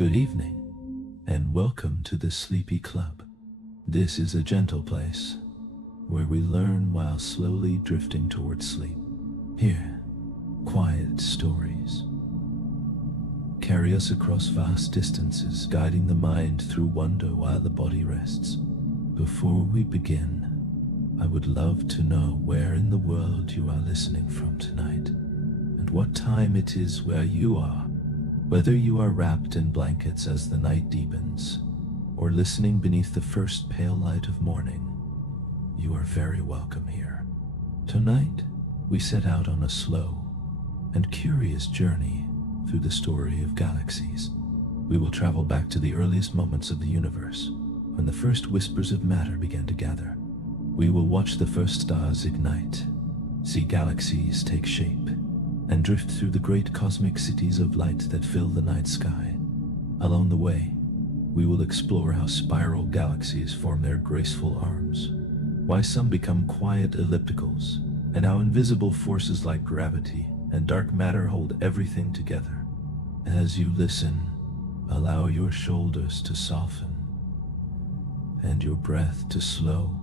Good evening, and welcome to the Sleepy Club. This is a gentle place where we learn while slowly drifting towards sleep. Here, quiet stories carry us across vast distances, guiding the mind through wonder while the body rests. Before we begin, I would love to know where in the world you are listening from tonight, and what time it is where you are. Whether you are wrapped in blankets as the night deepens, or listening beneath the first pale light of morning, you are very welcome here. Tonight, we set out on a slow and curious journey through the story of galaxies. We will travel back to the earliest moments of the universe, when the first whispers of matter began to gather. We will watch the first stars ignite, see galaxies take shape, and drift through the great cosmic cities of light that fill the night sky. Along the way, we will explore how spiral galaxies form their graceful arms, why some become quiet ellipticals, and how invisible forces like gravity and dark matter hold everything together. As you listen, allow your shoulders to soften and your breath to slow.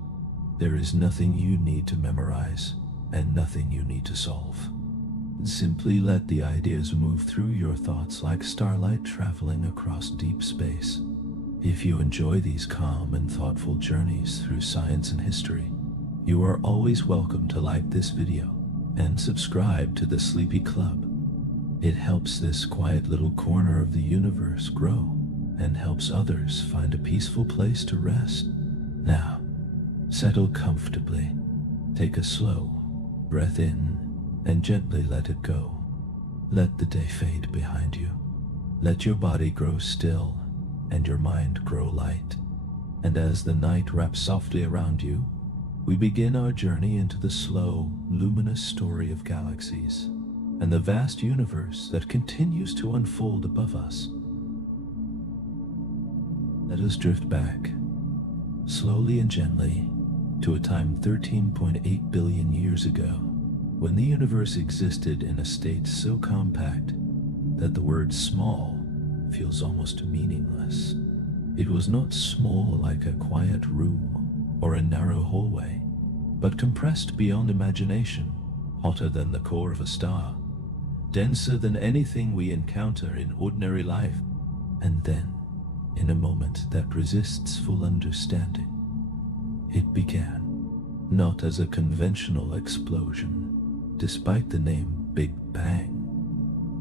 There is nothing you need to memorize and nothing you need to solve. Simply let the ideas move through your thoughts like starlight traveling across deep space. If you enjoy these calm and thoughtful journeys through science and history, you are always welcome to like this video and subscribe to the Sleepy Club. It helps this quiet little corner of the universe grow and helps others find a peaceful place to rest. Now, settle comfortably. Take a slow breath in and gently let it go. Let the day fade behind you. Let your body grow still and your mind grow light. And as the night wraps softly around you, we begin our journey into the slow, luminous story of galaxies and the vast universe that continues to unfold above us. Let us drift back, slowly and gently, to a time 13.8 billion years ago, when the universe existed in a state so compact that the word small feels almost meaningless. It was not small like a quiet room or a narrow hallway, but compressed beyond imagination, hotter than the core of a star, denser than anything we encounter in ordinary life. And then, in a moment that resists full understanding, it began, not as a conventional explosion, despite the name Big Bang,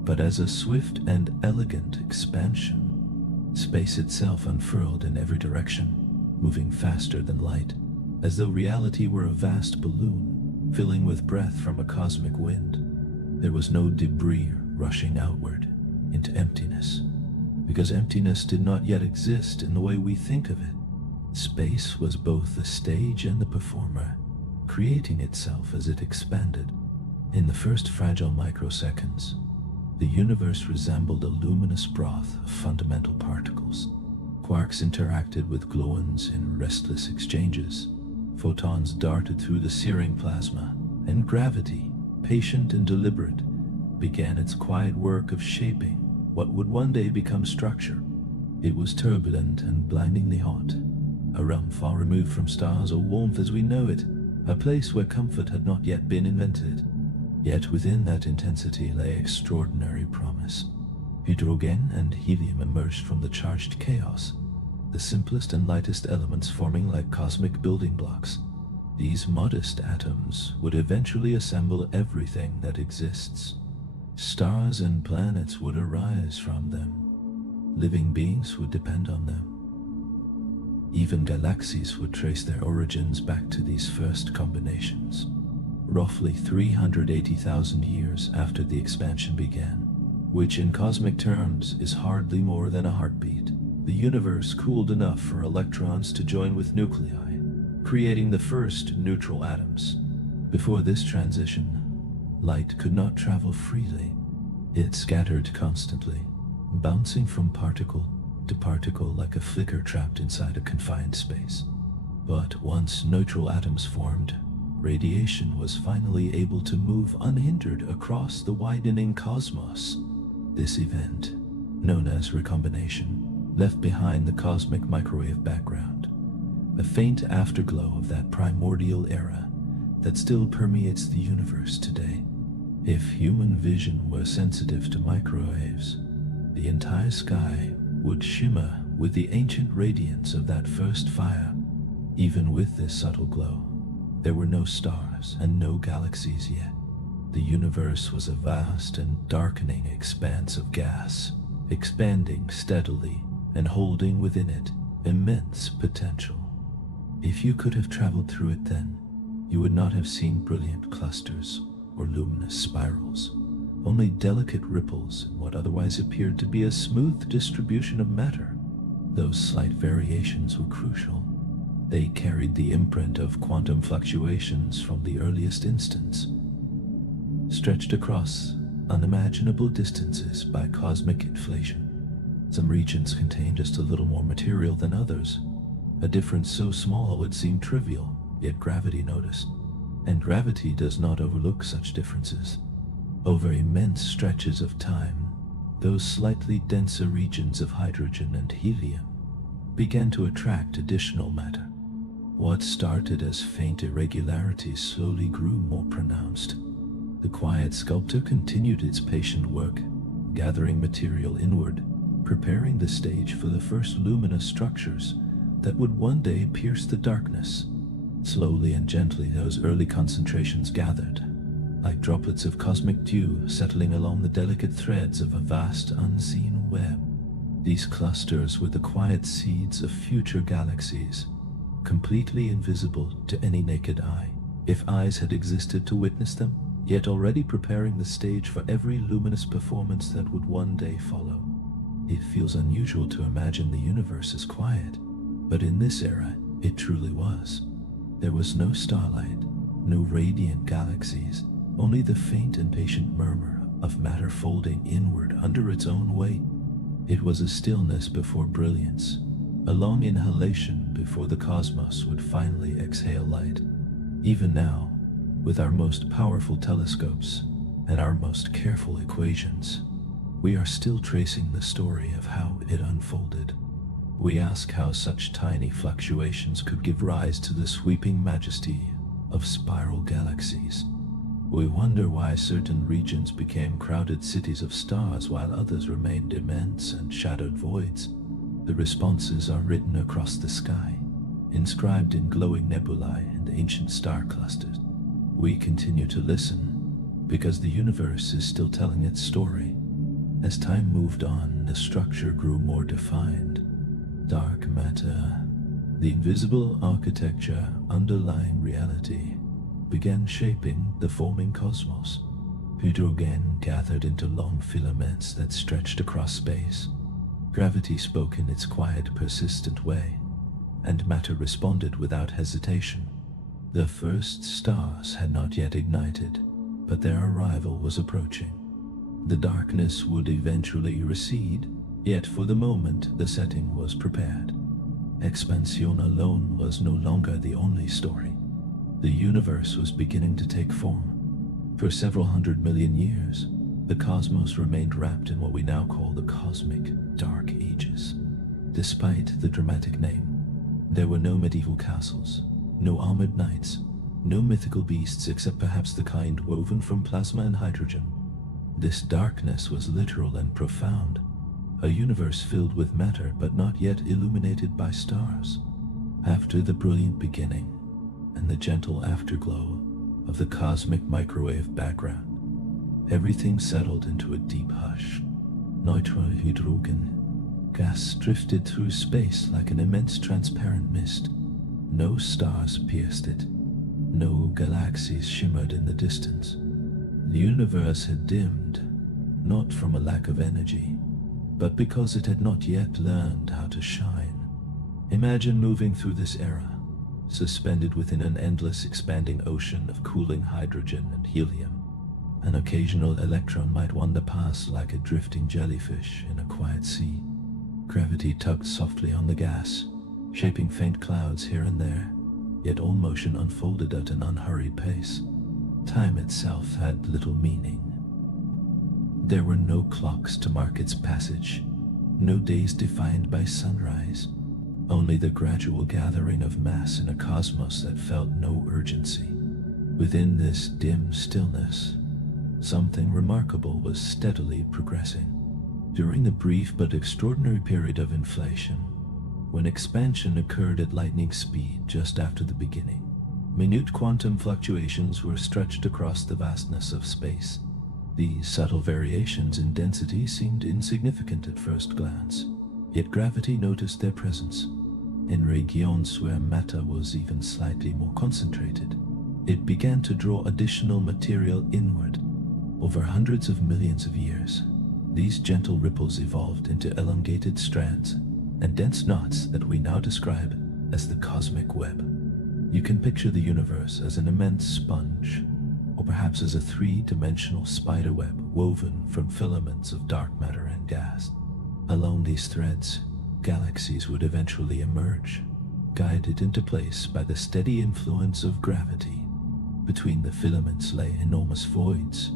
but as a swift and elegant expansion. Space itself unfurled in every direction, moving faster than light, as though reality were a vast balloon, filling with breath from a cosmic wind. There was no debris rushing outward into emptiness, because emptiness did not yet exist in the way we think of it. Space was both the stage and the performer, creating itself as it expanded. In the first fragile microseconds, the universe resembled a luminous broth of fundamental particles. Quarks interacted with gluons in restless exchanges. Photons darted through the searing plasma, and gravity, patient and deliberate, began its quiet work of shaping what would one day become structure. It was turbulent and blindingly hot, a realm far removed from stars or warmth as we know it, a place where comfort had not yet been invented. Yet within that intensity lay extraordinary promise. Hydrogen and helium emerged from the charged chaos, the simplest and lightest elements forming like cosmic building blocks. These modest atoms would eventually assemble everything that exists. Stars and planets would arise from them. Living beings would depend on them. Even galaxies would trace their origins back to these first combinations. Roughly 380,000 years after the expansion began, which in cosmic terms is hardly more than a heartbeat, the universe cooled enough for electrons to join with nuclei, creating the first neutral atoms. Before this transition, light could not travel freely. It scattered constantly, bouncing from particle to particle like a flicker trapped inside a confined space. But once neutral atoms formed, radiation was finally able to move unhindered across the widening cosmos. This event, known as recombination, left behind the cosmic microwave background, a faint afterglow of that primordial era that still permeates the universe today. If human vision were sensitive to microwaves, the entire sky would shimmer with the ancient radiance of that first fire. Even with this subtle glow, there were no stars and no galaxies yet. The universe was a vast and darkening expanse of gas, expanding steadily and holding within it immense potential. If you could have traveled through it then, you would not have seen brilliant clusters or luminous spirals, only delicate ripples in what otherwise appeared to be a smooth distribution of matter. Those slight variations were crucial. They carried the imprint of quantum fluctuations from the earliest instants, stretched across unimaginable distances by cosmic inflation. Some regions contained just a little more material than others, a difference so small it seemed trivial, yet gravity noticed. And gravity does not overlook such differences. Over immense stretches of time, those slightly denser regions of hydrogen and helium began to attract additional matter. What started as faint irregularities slowly grew more pronounced. The quiet sculptor continued its patient work, gathering material inward, preparing the stage for the first luminous structures that would one day pierce the darkness. Slowly and gently those early concentrations gathered, like droplets of cosmic dew settling along the delicate threads of a vast unseen web. These clusters were the quiet seeds of future galaxies, completely invisible to any naked eye, if eyes had existed to witness them, yet already preparing the stage for every luminous performance that would one day follow. It feels unusual to imagine the universe as quiet, but in this era, it truly was. There was no starlight, no radiant galaxies, only the faint and patient murmur of matter folding inward under its own weight. It was a stillness before brilliance, a long inhalation before the cosmos would finally exhale light. Even now, with our most powerful telescopes and our most careful equations, we are still tracing the story of how it unfolded. We ask how such tiny fluctuations could give rise to the sweeping majesty of spiral galaxies. We wonder why certain regions became crowded cities of stars while others remained immense and shadowed voids. The responses are written across the sky, inscribed in glowing nebulae and ancient star clusters. We continue to listen because the universe is still telling its story. As time moved on, the structure grew more defined. Dark matter, the invisible architecture underlying reality, began shaping the forming cosmos. Hydrogen gathered into long filaments that stretched across space. Gravity spoke in its quiet, persistent way, and matter responded without hesitation. The first stars had not yet ignited, but their arrival was approaching. The darkness would eventually recede, yet for the moment the setting was prepared. Expansion alone was no longer the only story. The universe was beginning to take form. For several 100 million years, the cosmos remained wrapped in what we now call the cosmic dark ages. Despite the dramatic name, there were no medieval castles, no armored knights, no mythical beasts except perhaps the kind woven from plasma and hydrogen. This darkness was literal and profound, a universe filled with matter but not yet illuminated by stars. After the brilliant beginning and the gentle afterglow of the cosmic microwave background, everything settled into a deep hush. Hydrogen gas drifted through space like an immense transparent mist. No stars pierced it. No galaxies shimmered in the distance. The universe had dimmed, not from a lack of energy, but because it had not yet learned how to shine. Imagine moving through this era, suspended within an endless expanding ocean of cooling hydrogen and helium. An occasional electron might wander past like a drifting jellyfish in a quiet sea. Gravity tugged softly on the gas, shaping faint clouds here and there, yet all motion unfolded at an unhurried pace. Time itself had little meaning. There were no clocks to mark its passage, No days defined by sunrise, only the gradual gathering of mass in a cosmos that felt no urgency. Within this dim stillness, something remarkable was steadily progressing. During the brief but extraordinary period of inflation, when expansion occurred at lightning speed just after the beginning, minute quantum fluctuations were stretched across the vastness of space. These subtle variations in density seemed insignificant at first glance, yet gravity noticed their presence. In regions where matter was even slightly more concentrated, it began to draw additional material inward. Over hundreds of millions of years, these gentle ripples evolved into elongated strands and dense knots that we now describe as the cosmic web. You can picture the universe as an immense sponge, or perhaps as a three-dimensional spiderweb woven from filaments of dark matter and gas. Along these threads, galaxies would eventually emerge, guided into place by the steady influence of gravity. Between the filaments lay enormous voids,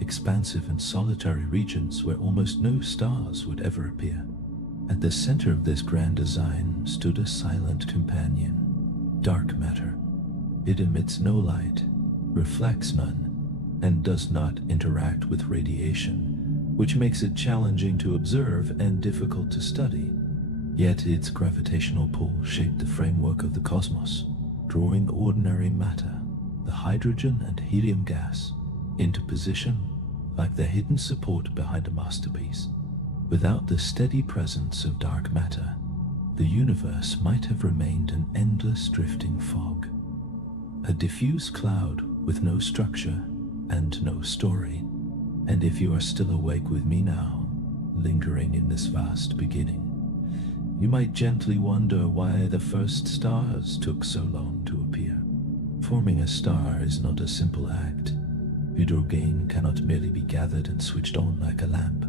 expansive and solitary regions where almost no stars would ever appear. At the center of this grand design stood a silent companion, dark matter. It emits no light, reflects none, and does not interact with radiation, which makes it challenging to observe and difficult to study. Yet its gravitational pull shaped the framework of the cosmos, drawing ordinary matter, the hydrogen and helium gas, into position like the hidden support behind a masterpiece. Without the steady presence of dark matter, the universe might have remained an endless drifting fog, a diffuse cloud with no structure and no story. And if you are still awake with me now, lingering in this vast beginning, you might gently wonder why the first stars took so long to appear. Forming a star is not a simple act. Hydrogen cannot merely be gathered and switched on like a lamp.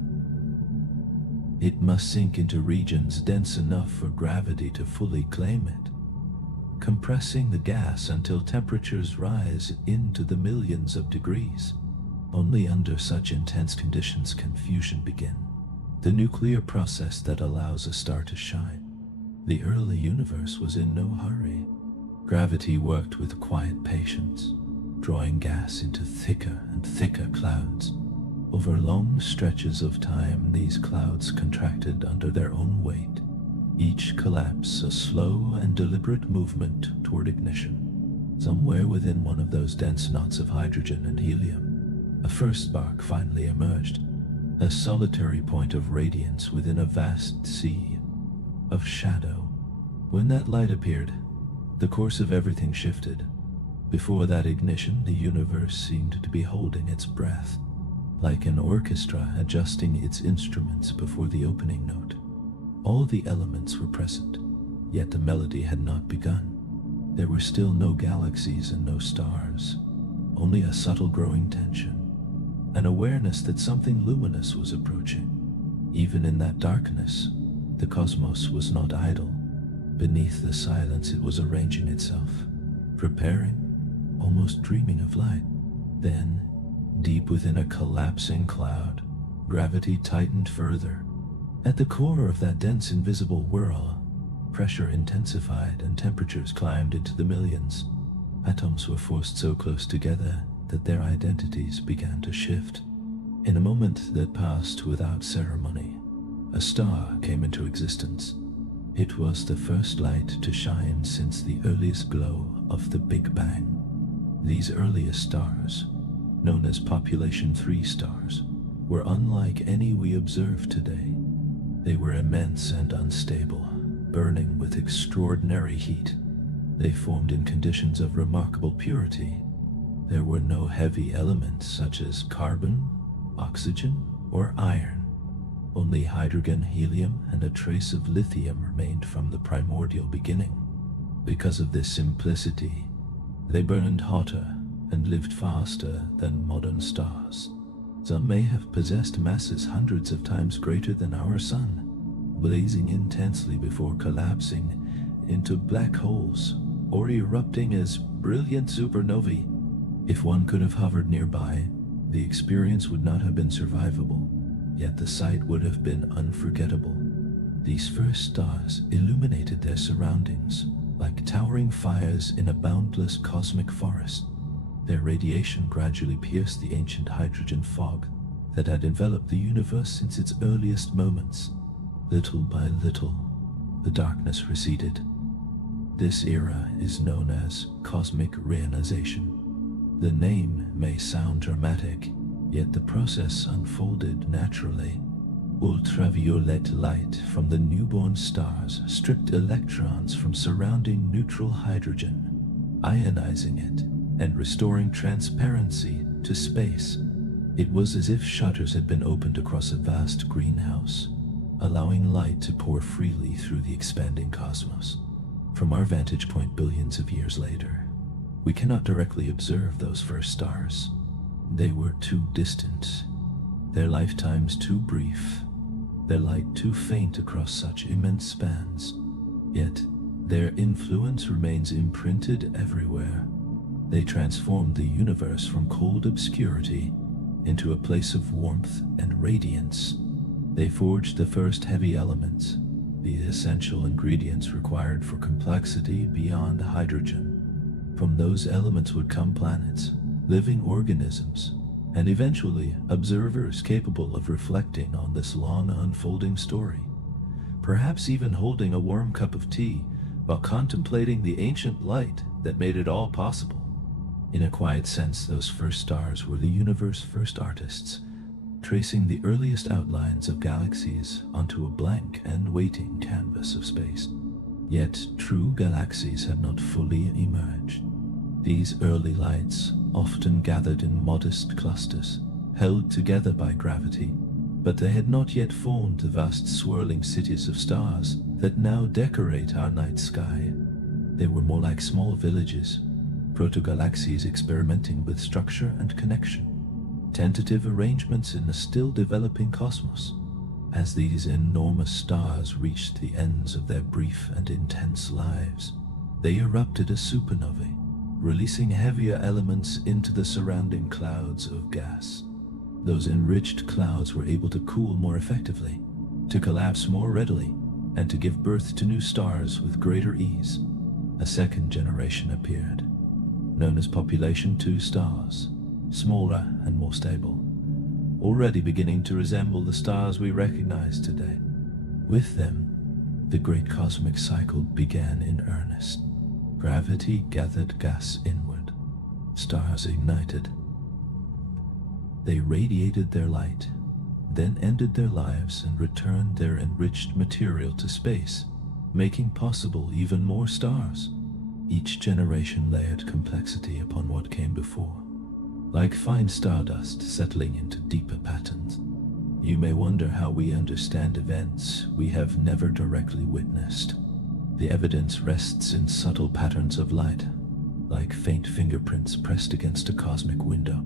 It must sink into regions dense enough for gravity to fully claim it, compressing the gas until temperatures rise into the millions of degrees. Only under such intense conditions can fusion begin, the nuclear process that allows a star to shine. The early universe was in no hurry. Gravity worked with quiet patience, drawing gas into thicker and thicker clouds. Over long stretches of time, these clouds contracted under their own weight, each collapse a slow and deliberate movement toward ignition. Somewhere within one of those dense knots of hydrogen and helium, a first spark finally emerged, a solitary point of radiance within a vast sea of shadow. When that light appeared, the course of everything shifted. Before that ignition, the universe seemed to be holding its breath, like an orchestra adjusting its instruments before the opening note. All the elements were present, yet the melody had not begun. There were still no galaxies and no stars, only a subtle growing tension, an awareness that something luminous was approaching. Even in that darkness, the cosmos was not idle. Beneath the silence, it was arranging itself, preparing, almost dreaming of light. Then, deep within a collapsing cloud, gravity tightened further. At the core of that dense invisible whirl, pressure intensified and temperatures climbed into the millions. Atoms were forced so close together that their identities began to shift. In a moment that passed without ceremony, a star came into existence. It was the first light to shine since the earliest glow of the Big Bang. These earliest stars, known as population 3 stars, were unlike any we observe today. They were immense and unstable, burning with extraordinary heat. They formed in conditions of remarkable purity. There were no heavy elements such as carbon, oxygen, or iron. Only hydrogen, helium, and a trace of lithium remained from the primordial beginning. Because of this simplicity, they burned hotter and lived faster than modern stars. Some may have possessed masses hundreds of times greater than our sun, blazing intensely before collapsing into black holes or erupting as brilliant supernovae. If one could have hovered nearby, the experience would not have been survivable, yet the sight would have been unforgettable. These first stars illuminated their surroundings like towering fires in a boundless cosmic forest. Their radiation gradually pierced the ancient hydrogen fog that had enveloped the universe since its earliest moments. Little by little, the darkness receded. This era is known as cosmic reionization. The name may sound dramatic, yet the process unfolded naturally. Ultraviolet light from the newborn stars stripped electrons from surrounding neutral hydrogen, ionizing it and restoring transparency to space. It was as if shutters had been opened across a vast greenhouse, allowing light to pour freely through the expanding cosmos. From our vantage point billions of years later, we cannot directly observe those first stars. They were too distant, their lifetimes too brief, their light too faint across such immense spans. Yet, their influence remains imprinted everywhere. They transformed the universe from cold obscurity into a place of warmth and radiance. They forged the first heavy elements, the essential ingredients required for complexity beyond hydrogen. From those elements would come planets, living organisms, and eventually observers capable of reflecting on this long unfolding story, perhaps even holding a warm cup of tea while contemplating the ancient light that made it all possible. In a quiet sense, those first stars were the universe's first artists, tracing the earliest outlines of galaxies onto a blank and waiting canvas of space. Yet true galaxies had not fully emerged. These early lights, often gathered in modest clusters, held together by gravity, but they had not yet formed the vast swirling cities of stars that now decorate our night sky. They were more like small villages, proto-galaxies experimenting with structure and connection, tentative arrangements in a still developing cosmos. As these enormous stars reached the ends of their brief and intense lives, they erupted as supernovae, releasing heavier elements into the surrounding clouds of gas. Those enriched clouds were able to cool more effectively, to collapse more readily, and to give birth to new stars with greater ease. A second generation appeared, known as population 2 stars, smaller and more stable, already beginning to resemble the stars we recognize today. With them, the great cosmic cycle began in earnest. Gravity gathered gas inward. Stars ignited. They radiated their light, then ended their lives and returned their enriched material to space, making possible even more stars. Each generation layered complexity upon what came before, like fine stardust settling into deeper patterns. You may wonder how we understand events we have never directly witnessed. The evidence rests in subtle patterns of light, like faint fingerprints pressed against a cosmic window.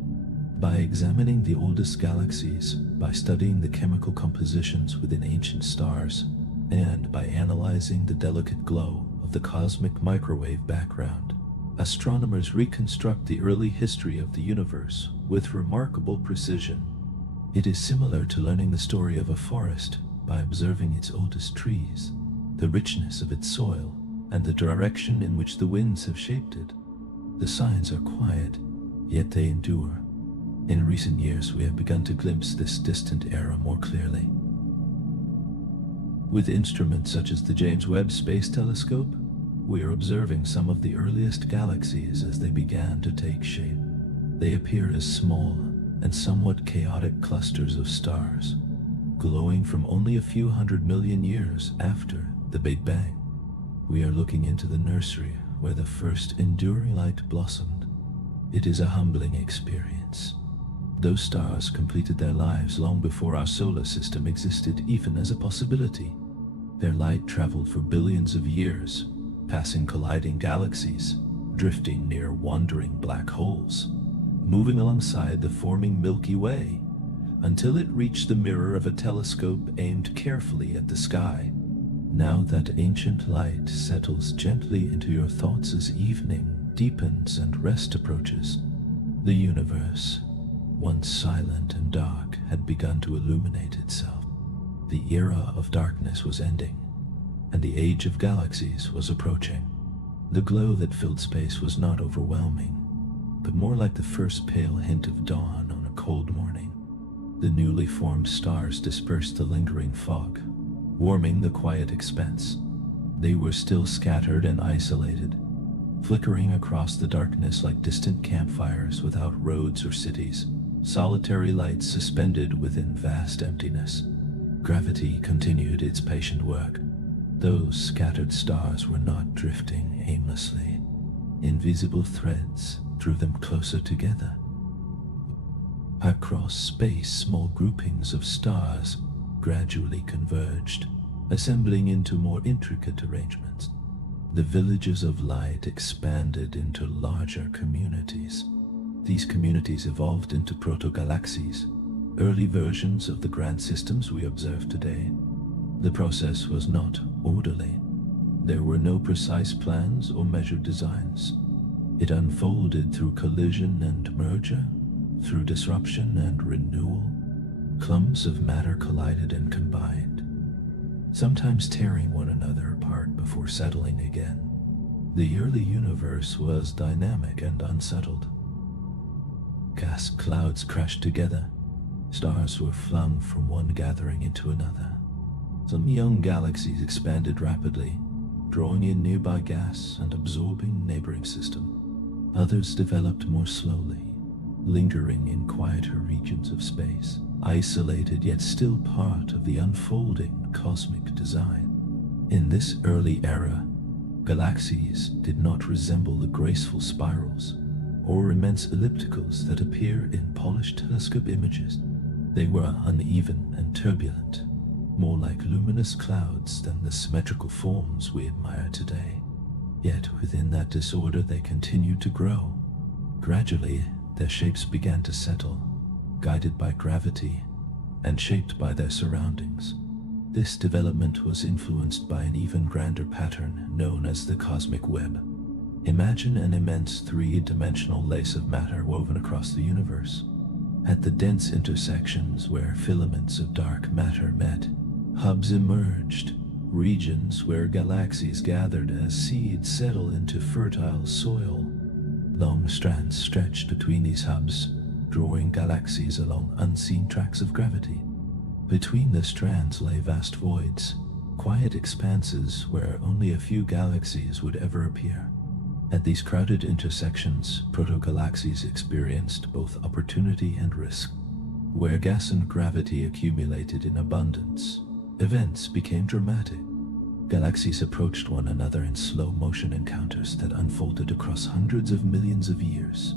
By examining the oldest galaxies, by studying the chemical compositions within ancient stars, and by analyzing the delicate glow of the cosmic microwave background, astronomers reconstruct the early history of the universe with remarkable precision. It is similar to learning the story of a forest by observing its oldest trees, the richness of its soil, and the direction in which the winds have shaped it. The signs are quiet, yet they endure. In recent years, we have begun to glimpse this distant era more clearly. With instruments such as the James Webb Space Telescope, we are observing some of the earliest galaxies as they began to take shape. They appear as small and somewhat chaotic clusters of stars, glowing from only a few 100 million years after the Big Bang. We are looking into the nursery where the first enduring light blossomed. It is a humbling experience. Those stars completed their lives long before our solar system existed even as a possibility. Their light traveled for billions of years, passing colliding galaxies, drifting near wandering black holes, moving alongside the forming Milky Way, until it reached the mirror of a telescope aimed carefully at the sky. Now that ancient light settles gently into your thoughts as evening deepens and rest approaches. The universe, once silent and dark, had begun to illuminate itself. The era of darkness was ending, and the age of galaxies was approaching. The glow that filled space was not overwhelming, but more like the first pale hint of dawn on a cold morning. The newly formed stars dispersed the lingering fog, warming the quiet expanse. They were still scattered and isolated, flickering across the darkness like distant campfires without roads or cities, solitary lights suspended within vast emptiness. Gravity continued its patient work. Those scattered stars were not drifting aimlessly. Invisible threads drew them closer together. Across space, small groupings of stars gradually converged, assembling into more intricate arrangements. The villages of light expanded into larger communities. These communities evolved into proto-galaxies, early versions of the grand systems we observe today. The process was not orderly. There were no precise plans or measured designs. It unfolded through collision and merger, through disruption and renewal. Clumps of matter collided and combined, sometimes tearing one another apart before settling again. The early universe was dynamic and unsettled. Gas clouds crashed together. Stars were flung from one gathering into another. Some young galaxies expanded rapidly, drawing in nearby gas and absorbing neighboring systems. Others developed more slowly, lingering in quieter regions of space, isolated yet still part of the unfolding cosmic design. In this early era, galaxies did not resemble the graceful spirals or immense ellipticals that appear in polished telescope images. They were uneven and turbulent, more like luminous clouds than the symmetrical forms we admire today. Yet within that disorder they continued to grow. Gradually, their shapes began to settle, guided by gravity and shaped by their surroundings. This development was influenced by an even grander pattern known as the cosmic web. Imagine an immense three-dimensional lace of matter woven across the universe. At the dense intersections where filaments of dark matter met, hubs emerged, regions where galaxies gathered as seeds settle into fertile soil. Long strands stretched between these hubs, drawing galaxies along unseen tracks of gravity. Between the strands lay vast voids, quiet expanses where only a few galaxies would ever appear. At these crowded intersections, proto-galaxies experienced both opportunity and risk. Where gas and gravity accumulated in abundance, events became dramatic. Galaxies approached one another in slow-motion encounters that unfolded across hundreds of millions of years.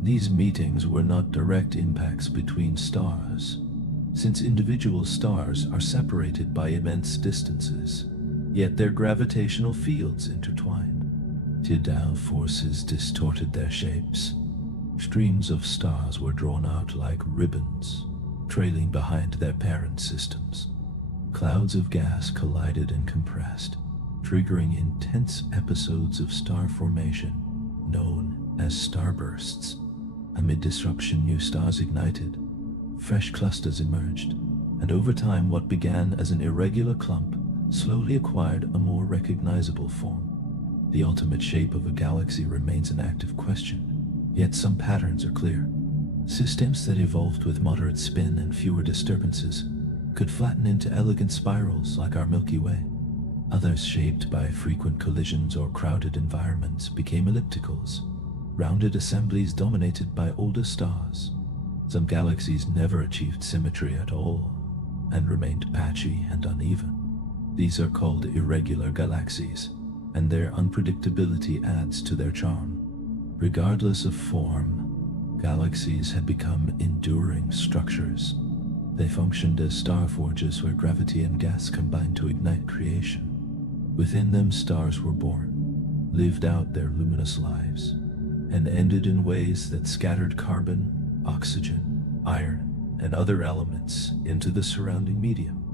These meetings were not direct impacts between stars, since individual stars are separated by immense distances, yet their gravitational fields intertwined. Tidal forces distorted their shapes. Streams of stars were drawn out like ribbons, trailing behind their parent systems. Clouds of gas collided and compressed, triggering intense episodes of star formation known as starbursts. Amid disruption, new stars ignited, fresh clusters emerged, and over time what began as an irregular clump slowly acquired a more recognizable form. The ultimate shape of a galaxy remains an active question, yet some patterns are clear. Systems that evolved with moderate spin and fewer disturbances could flatten into elegant spirals like our Milky Way. Others, shaped by frequent collisions or crowded environments, became ellipticals, rounded assemblies dominated by older stars. Some galaxies never achieved symmetry at all and remained patchy and uneven. These are called irregular galaxies, and their unpredictability adds to their charm. Regardless of form, galaxies had become enduring structures. They functioned as star forges where gravity and gas combined to ignite creation. Within them, stars were born, lived out their luminous lives, and ended in ways that scattered carbon, oxygen, iron, and other elements into the surrounding medium.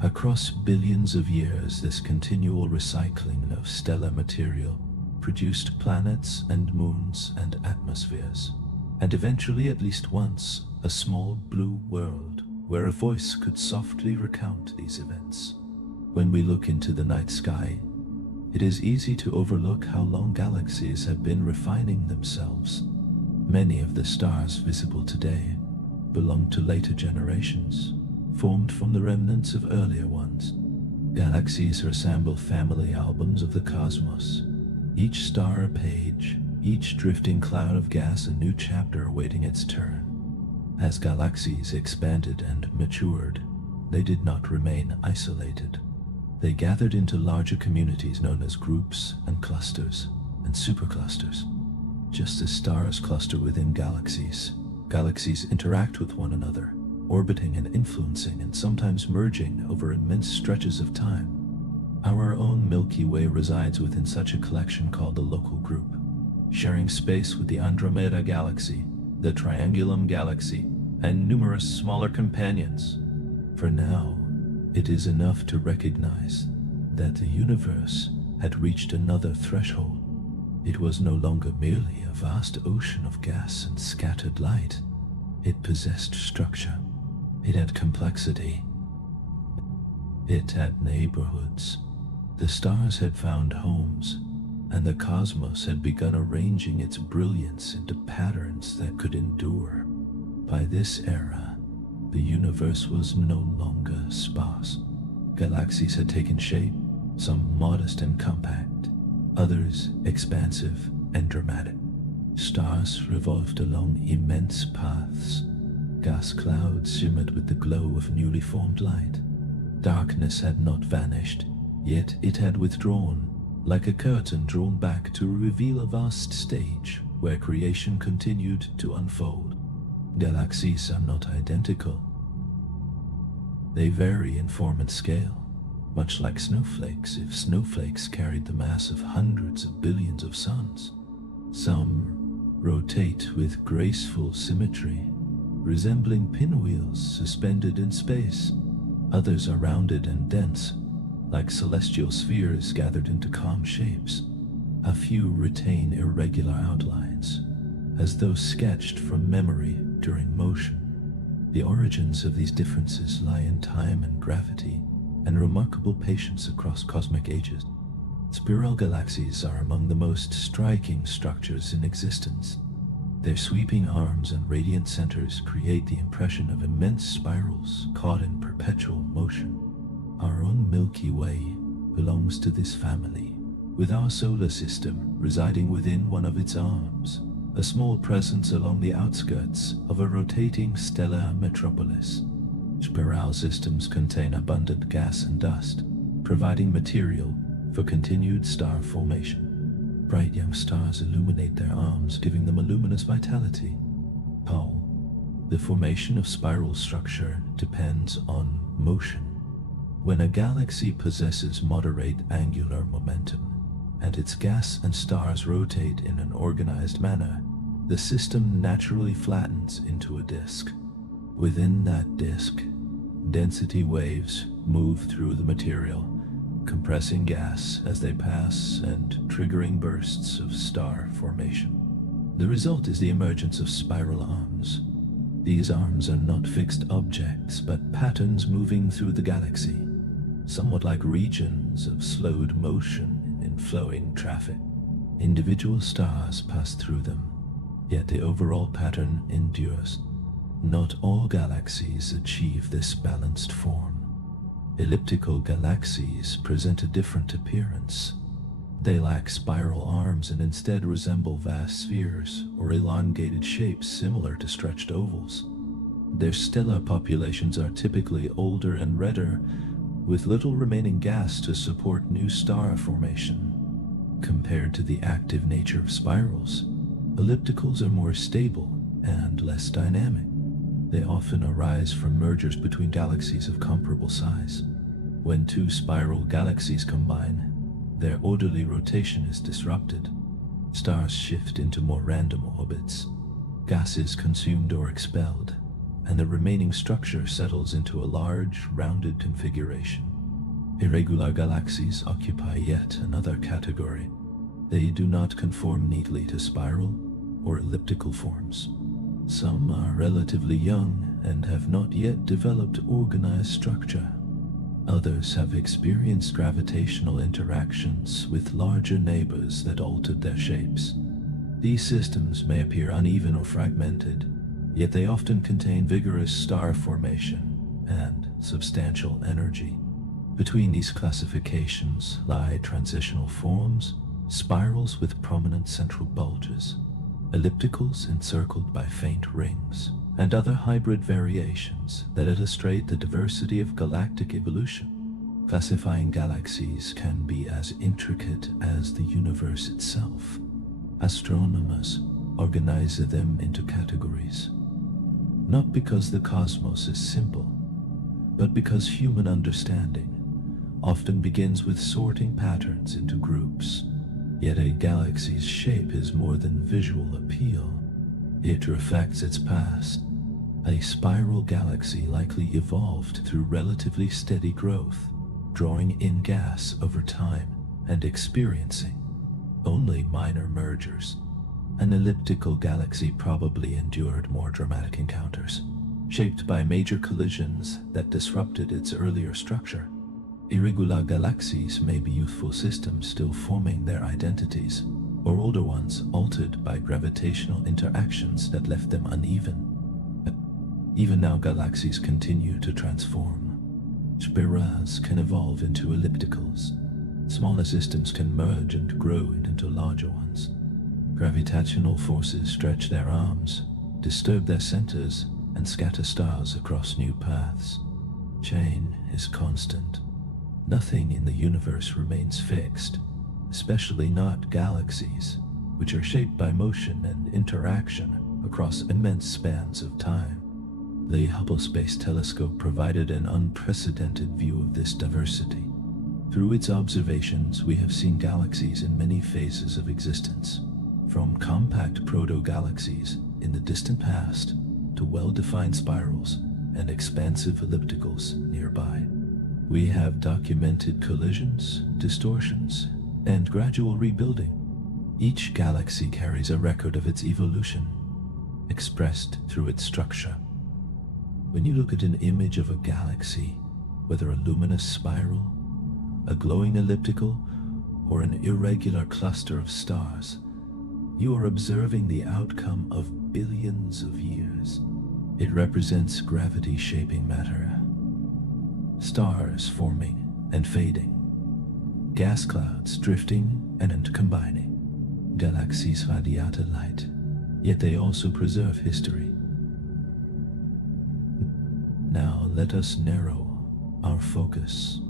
Across billions of years, this continual recycling of stellar material produced planets and moons and atmospheres, and eventually, at least once, a small blue world. where a voice could softly recount these events. When we look into the night sky, it is easy to overlook how long galaxies have been refining themselves. Many of the stars visible today belong to later generations, formed from the remnants of earlier ones. Galaxies resemble family albums of the cosmos, each star a page, each drifting cloud of gas a new chapter awaiting its turn. As galaxies expanded and matured, they did not remain isolated. They gathered into larger communities known as groups and clusters and superclusters. Just as stars cluster within galaxies, galaxies interact with one another, orbiting and influencing and sometimes merging over immense stretches of time. Our own Milky Way resides within such a collection called a local group, sharing space with the Andromeda Galaxy, the Triangulum Galaxy, and numerous smaller companions. For now, it is enough to recognize that the universe had reached another threshold. It was no longer merely a vast ocean of gas and scattered light. It possessed structure. It had complexity. It had neighborhoods. The stars had found homes, and the cosmos had begun arranging its brilliance into patterns that could endure. By this era, the universe was no longer sparse. Galaxies had taken shape, some modest and compact, others expansive and dramatic. Stars revolved along immense paths. Gas clouds shimmered with the glow of newly formed light. Darkness had not vanished, yet it had withdrawn, like a curtain drawn back to reveal a vast stage where creation continued to unfold. Galaxies are not identical. They vary in form and scale, much like snowflakes if snowflakes carried the mass of hundreds of billions of suns. Some rotate with graceful symmetry, resembling pinwheels suspended in space. Others are rounded and dense, like celestial spheres gathered into calm shapes. A few retain irregular outlines, as though sketched from memory during motion. The origins of these differences lie in time and gravity, and remarkable patience across cosmic ages. Spiral galaxies are among the most striking structures in existence. Their sweeping arms and radiant centers create the impression of immense spirals caught in perpetual motion. Our own Milky Way belongs to this family, with our solar system residing within one of its arms, a small presence along the outskirts of a rotating stellar metropolis. Spiral systems contain abundant gas and dust, providing material for continued star formation. Bright young stars illuminate their arms, giving them a luminous vitality. How? The formation of spiral structure depends on motion. When a galaxy possesses moderate angular momentum, and its gas and stars rotate in an organized manner, the system naturally flattens into a disk. Within that disk, density waves move through the material, compressing gas as they pass and triggering bursts of star formation. The result is the emergence of spiral arms. These arms are not fixed objects, but patterns moving through the galaxy, somewhat like regions of slowed motion in flowing traffic. Individual stars pass through them, yet the overall pattern endures. Not all galaxies achieve this balanced form. Elliptical galaxies present a different appearance. They lack spiral arms and instead resemble vast spheres or elongated shapes similar to stretched ovals. Their stellar populations are typically older and redder, with little remaining gas to support new star formation. Compared to the active nature of spirals, ellipticals are more stable and less dynamic. They often arise from mergers between galaxies of comparable size. When two spiral galaxies combine, their orderly rotation is disrupted. Stars shift into more random orbits. Gas is consumed or expelled, and the remaining structure settles into a large, rounded configuration. Irregular galaxies occupy yet another category. They do not conform neatly to spiral or elliptical forms. Some are relatively young and have not yet developed organized structure. Others have experienced gravitational interactions with larger neighbors that altered their shapes. These systems may appear uneven or fragmented, yet they often contain vigorous star formation and substantial energy. Between these classifications lie transitional forms, spirals with prominent central bulges, ellipticals encircled by faint rings, and other hybrid variations that illustrate the diversity of galactic evolution. Classifying galaxies can be as intricate as the universe itself. Astronomers organize them into categories, not because the cosmos is simple, but because human understanding often begins with sorting patterns into groups. Yet a galaxy's shape is more than visual appeal. It reflects its past. A spiral galaxy likely evolved through relatively steady growth, drawing in gas over time and experiencing only minor mergers. An elliptical galaxy probably endured more dramatic encounters, shaped by major collisions that disrupted its earlier structure. Irregular galaxies may be youthful systems still forming their identities, or older ones altered by gravitational interactions that left them uneven. Even now, galaxies continue to transform. Spirals can evolve into ellipticals. Smaller systems can merge and grow into larger ones. Gravitational forces stretch their arms, disturb their centers, and scatter stars across new paths. Change is constant. Nothing in the universe remains fixed, especially not galaxies, which are shaped by motion and interaction across immense spans of time. The Hubble Space Telescope provided an unprecedented view of this diversity. Through its observations, we have seen galaxies in many phases of existence, from compact proto-galaxies in the distant past to well-defined spirals and expansive ellipticals nearby. We have documented collisions, distortions, and gradual rebuilding. Each galaxy carries a record of its evolution, expressed through its structure. When you look at an image of a galaxy, whether a luminous spiral, a glowing elliptical, or an irregular cluster of stars, you are observing the outcome of billions of years. It represents gravity shaping matter. Stars forming and fading, gas clouds drifting and combining. Galaxies radiate light, yet they also preserve history. Now let us narrow our focus.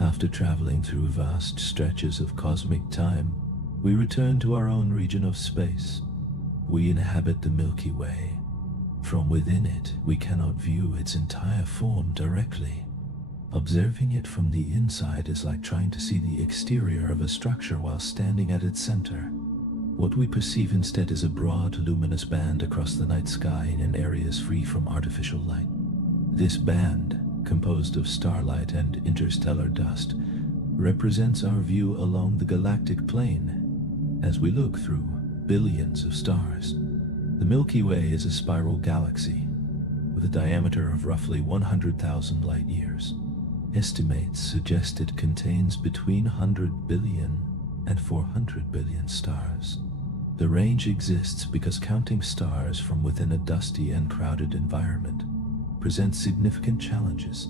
After traveling through vast stretches of cosmic time, we return to our own region of space. We inhabit the Milky Way. From within it, we cannot view its entire form directly. Observing it from the inside is like trying to see the exterior of a structure while standing at its center. What we perceive instead is a broad, luminous band across the night sky in areas free from artificial light. This band, composed of starlight and interstellar dust, represents our view along the galactic plane as we look through billions of stars. The Milky Way is a spiral galaxy with a diameter of roughly 100,000 light years. Estimates suggest it contains between 100 billion and 400 billion stars. The range exists because counting stars from within a dusty and crowded environment presents significant challenges.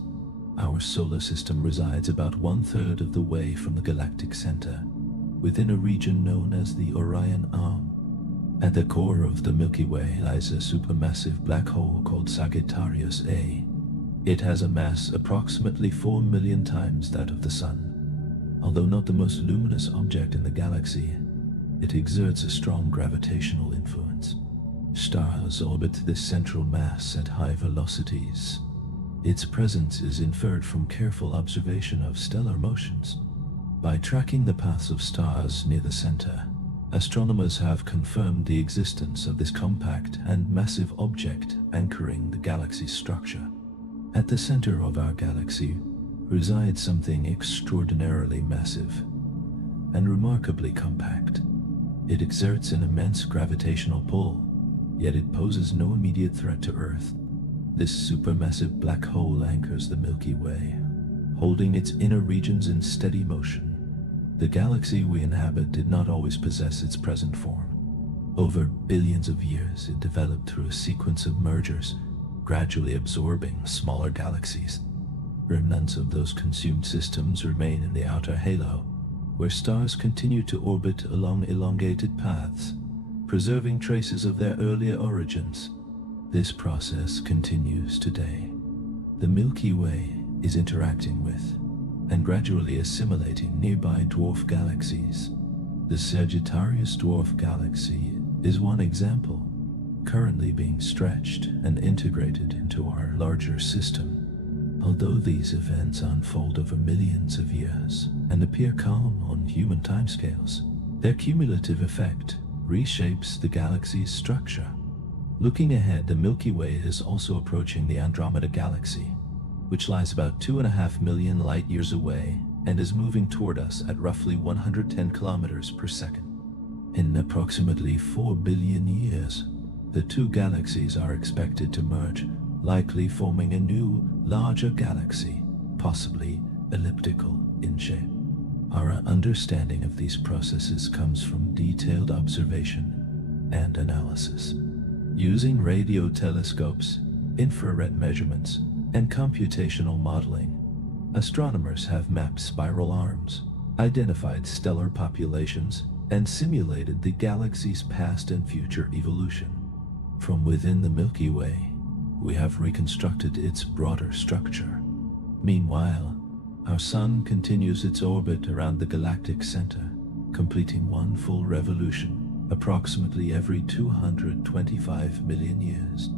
Our solar system resides about 1/3 of the way from the galactic center, within a region known as the Orion Arm. At the core of the Milky Way lies a supermassive black hole called Sagittarius A. It has a mass approximately 4 million times that of the Sun. Although not the most luminous object in the galaxy, it exerts a strong gravitational influence. Stars orbit this central mass at high velocities. Its presence is inferred from careful observation of stellar motions. By tracking the paths of stars near the center, astronomers have confirmed the existence of this compact and massive object anchoring the galaxy's structure. At the center of our galaxy resides something extraordinarily massive and remarkably compact. It exerts an immense gravitational pull, yet it poses no immediate threat to Earth. This supermassive black hole anchors the Milky Way, holding its inner regions in steady motion. The galaxy we inhabit did not always possess its present form. Over billions of years, it developed through a sequence of mergers, gradually absorbing smaller galaxies. Remnants of those consumed systems remain in the outer halo, where stars continue to orbit along elongated paths, preserving traces of their earlier origins. This process continues today. The Milky Way is interacting with and gradually assimilating nearby dwarf galaxies. The Sagittarius dwarf galaxy is one example, currently being stretched and integrated into our larger system. Although these events unfold over millions of years and appear calm on human timescales, their cumulative effect reshapes the galaxy's structure. Looking ahead, the Milky Way is also approaching the Andromeda Galaxy, which lies about 2.5 million light-years away and is moving toward us at roughly 110 kilometers per second. In approximately 4 billion years, the two galaxies are expected to merge, likely forming a new, larger galaxy, possibly elliptical in shape. Our understanding of these processes comes from detailed observation and analysis. Using radio telescopes, infrared measurements, and computational modeling, astronomers have mapped spiral arms, identified stellar populations, and simulated the galaxy's past and future evolution. From within the Milky Way, we have reconstructed its broader structure. Meanwhile, our Sun continues its orbit around the galactic center, completing one full revolution approximately every 225 million years.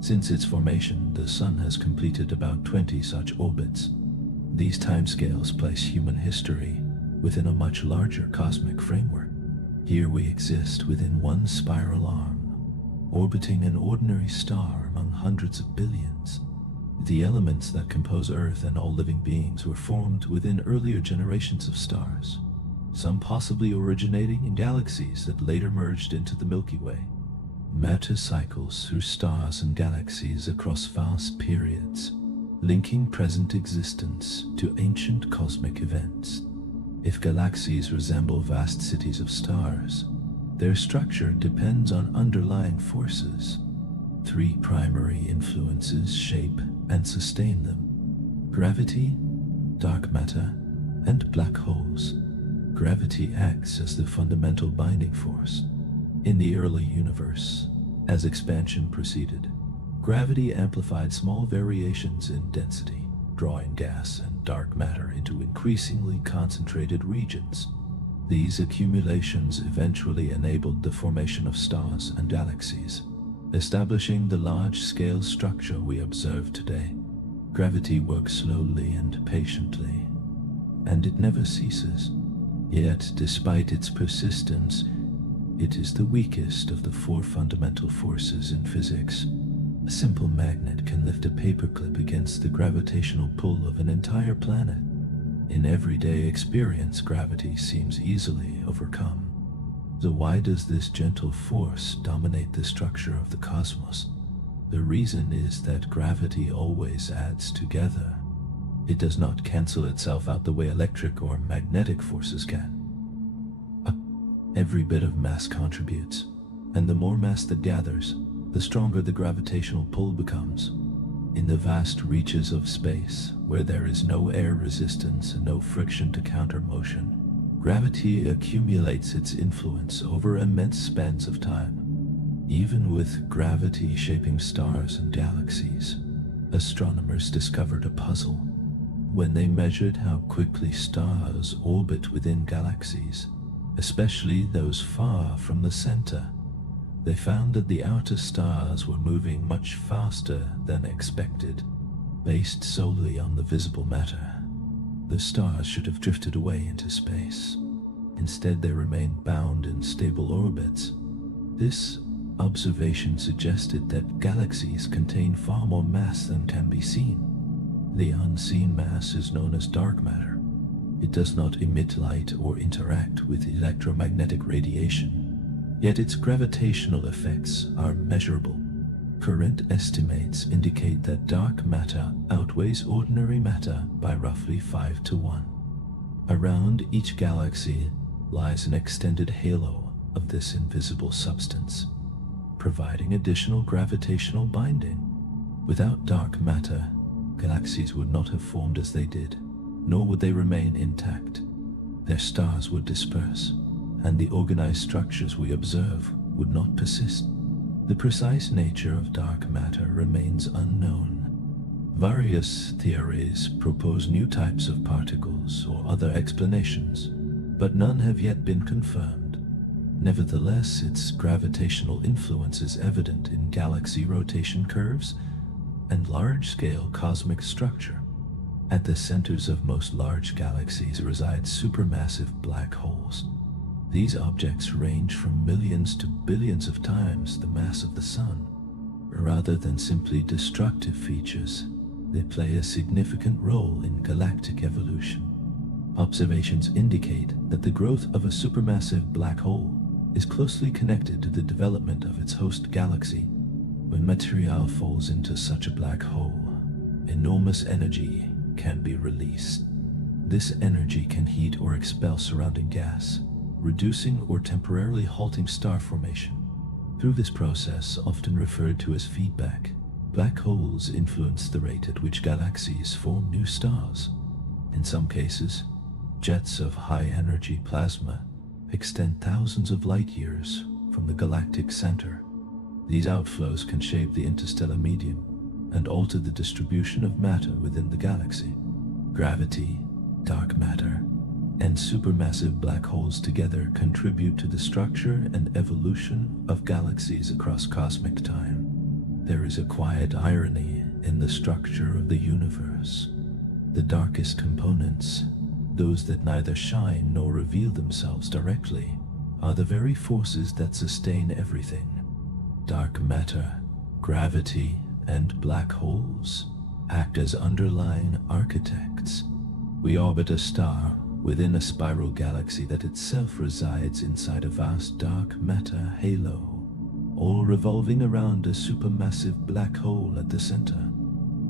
Since its formation, the Sun has completed about 20 such orbits. These timescales place human history within a much larger cosmic framework. Here we exist within one spiral arm, orbiting an ordinary star among hundreds of billions. The elements that compose Earth and all living beings were formed within earlier generations of stars, some possibly originating in galaxies that later merged into the Milky Way. Matter cycles through stars and galaxies across vast periods, linking present existence to ancient cosmic events. If galaxies resemble vast cities of stars, their structure depends on underlying forces. Three primary influences shape and sustain them: gravity, dark matter, and black holes. Gravity acts as the fundamental binding force. In the early universe, as expansion proceeded, gravity amplified small variations in density, drawing gas and dark matter into increasingly concentrated regions. These accumulations eventually enabled the formation of stars and galaxies, establishing the large-scale structure we observe today. Gravity works slowly and patiently, and it never ceases. Yet, despite its persistence, it is the weakest of the four fundamental forces in physics. A simple magnet can lift a paperclip against the gravitational pull of an entire planet. In everyday experience, gravity seems easily overcome. So why does this gentle force dominate the structure of the cosmos? The reason is that gravity always adds together. It does not cancel itself out the way electric or magnetic forces can. Every bit of mass contributes, and the more mass that gathers, the stronger the gravitational pull becomes. In the vast reaches of space, where there is no air resistance and no friction to counter motion, gravity accumulates its influence over immense spans of time. Even with gravity shaping stars and galaxies, astronomers discovered a puzzle. When they measured how quickly stars orbit within galaxies, especially those far from the center, they found that the outer stars were moving much faster than expected. Based solely on the visible matter, the stars should have drifted away into space. Instead, they remained bound in stable orbits. This observation suggested that galaxies contain far more mass than can be seen. The unseen mass is known as dark matter. It does not emit light or interact with electromagnetic radiation. yet its gravitational effects are measurable. Current estimates indicate that dark matter outweighs ordinary matter by roughly 5 to 1. Around each galaxy lies an extended halo of this invisible substance, providing additional gravitational binding. Without dark matter, galaxies would not have formed as they did, nor would they remain intact. Their stars would disperse, and the organized structures we observe would not persist. The precise nature of dark matter remains unknown. Various theories propose new types of particles or other explanations, but none have yet been confirmed. Nevertheless, its gravitational influence is evident in galaxy rotation curves and large-scale cosmic structure. At the centers of most large galaxies reside supermassive black holes. These objects range from millions to billions of times the mass of the Sun. Rather than simply destructive features, they play a significant role in galactic evolution. Observations indicate that the growth of a supermassive black hole is closely connected to the development of its host galaxy. When material falls into such a black hole, enormous energy can be released. This energy can heat or expel surrounding gas, reducing or temporarily halting star formation. Through this process, often referred to as feedback, black holes influence the rate at which galaxies form new stars. In some cases, jets of high-energy plasma extend thousands of light years from the galactic center. These outflows can shape the interstellar medium and alter the distribution of matter within the galaxy. Gravity, dark matter, and supermassive black holes together contribute to the structure and evolution of galaxies across cosmic time. There is a quiet irony in the structure of the universe. The darkest components, those that neither shine nor reveal themselves directly, are the very forces that sustain everything. Dark matter, gravity, and black holes act as underlying architects. We orbit a star within a spiral galaxy that itself resides inside a vast dark matter halo, all revolving around a supermassive black hole at the center.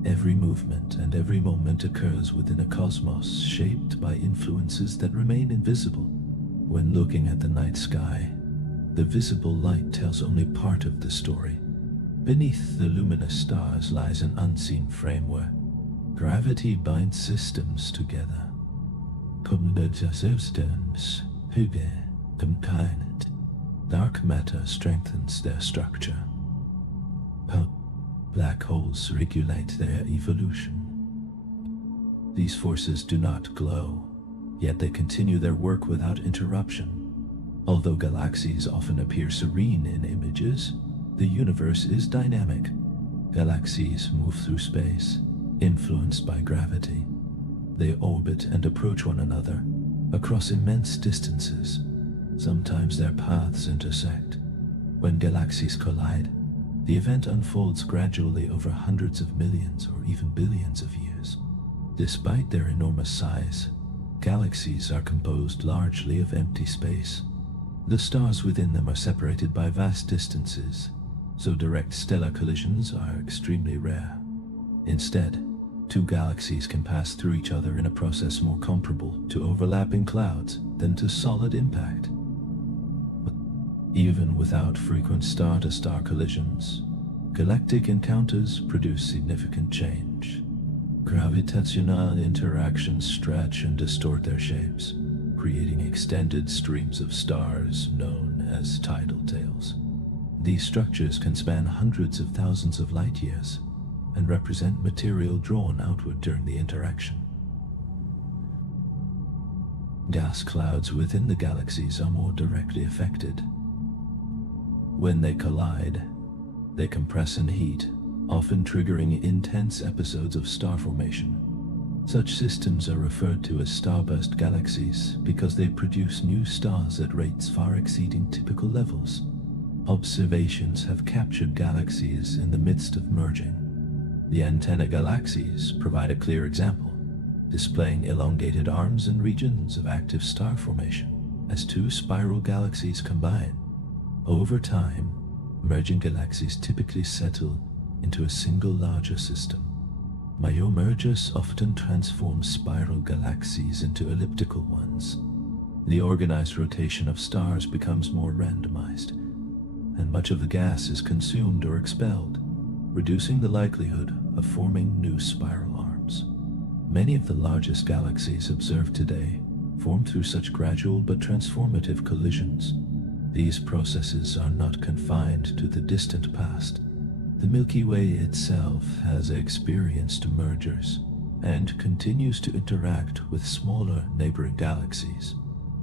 Every movement and every moment occurs within a cosmos shaped by influences that remain invisible. When looking at the night sky, the visible light tells only part of the story. Beneath the luminous stars lies an unseen framework. Gravity binds systems together. Dark matter strengthens their structure. Black holes regulate their evolution. These forces do not glow, yet they continue their work without interruption. Although galaxies often appear serene in images, the universe is dynamic. Galaxies move through space, influenced by gravity. They orbit and approach one another across immense distances. Sometimes their paths intersect. When galaxies collide, the event unfolds gradually over hundreds of millions or even billions of years. Despite their enormous size, galaxies are composed largely of empty space. The stars within them are separated by vast distances, so direct stellar collisions are extremely rare. Instead, two galaxies can pass through each other in a process more comparable to overlapping clouds than to solid impact. Even without frequent star-to-star collisions, galactic encounters produce significant change. Gravitational interactions stretch and distort their shapes, creating extended streams of stars known as tidal tails. These structures can span hundreds of thousands of light years and represent material drawn outward during the interaction. Gas clouds within the galaxies are more directly affected. When they collide, they compress and heat, often triggering intense episodes of star formation. Such systems are referred to as starburst galaxies because they produce new stars at rates far exceeding typical levels. Observations have captured galaxies in the midst of merging. The antenna galaxies provide a clear example, displaying elongated arms and regions of active star formation as two spiral galaxies combine. Over time, merging galaxies typically settle into a single larger system. Mergers often transform spiral galaxies into elliptical ones. The organized rotation of stars becomes more randomized, and much of the gas is consumed or expelled, reducing the likelihood of forming new spiral arms. Many of the largest galaxies observed today form through such gradual but transformative collisions. These processes are not confined to the distant past. The Milky Way itself has experienced mergers and continues to interact with smaller neighboring galaxies,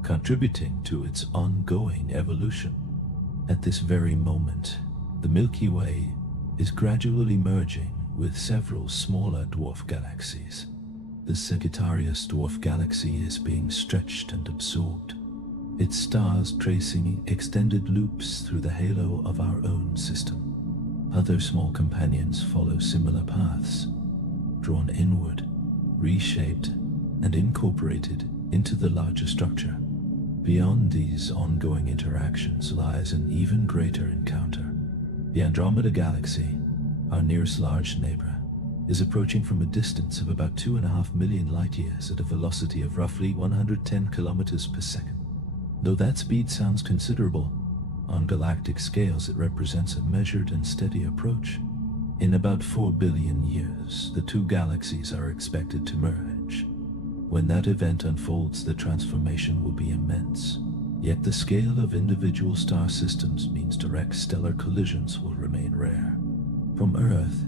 contributing to its ongoing evolution. At this very moment, the Milky Way is gradually merging with several smaller dwarf galaxies. The Sagittarius dwarf galaxy is being stretched and absorbed, its stars tracing extended loops through the halo of our own system. Other small companions follow similar paths, drawn inward, reshaped, and incorporated into the larger structure. Beyond these ongoing interactions lies an even greater encounter. The Andromeda Galaxy, our nearest large neighbor, is approaching from a distance of about 2.5 million light-years at a velocity of roughly 110 kilometers per second. Though that speed sounds considerable, on galactic scales it represents a measured and steady approach. In about 4 billion years, the two galaxies are expected to merge. When that event unfolds, the transformation will be immense. Yet the scale of individual star systems means direct stellar collisions will remain rare. From Earth,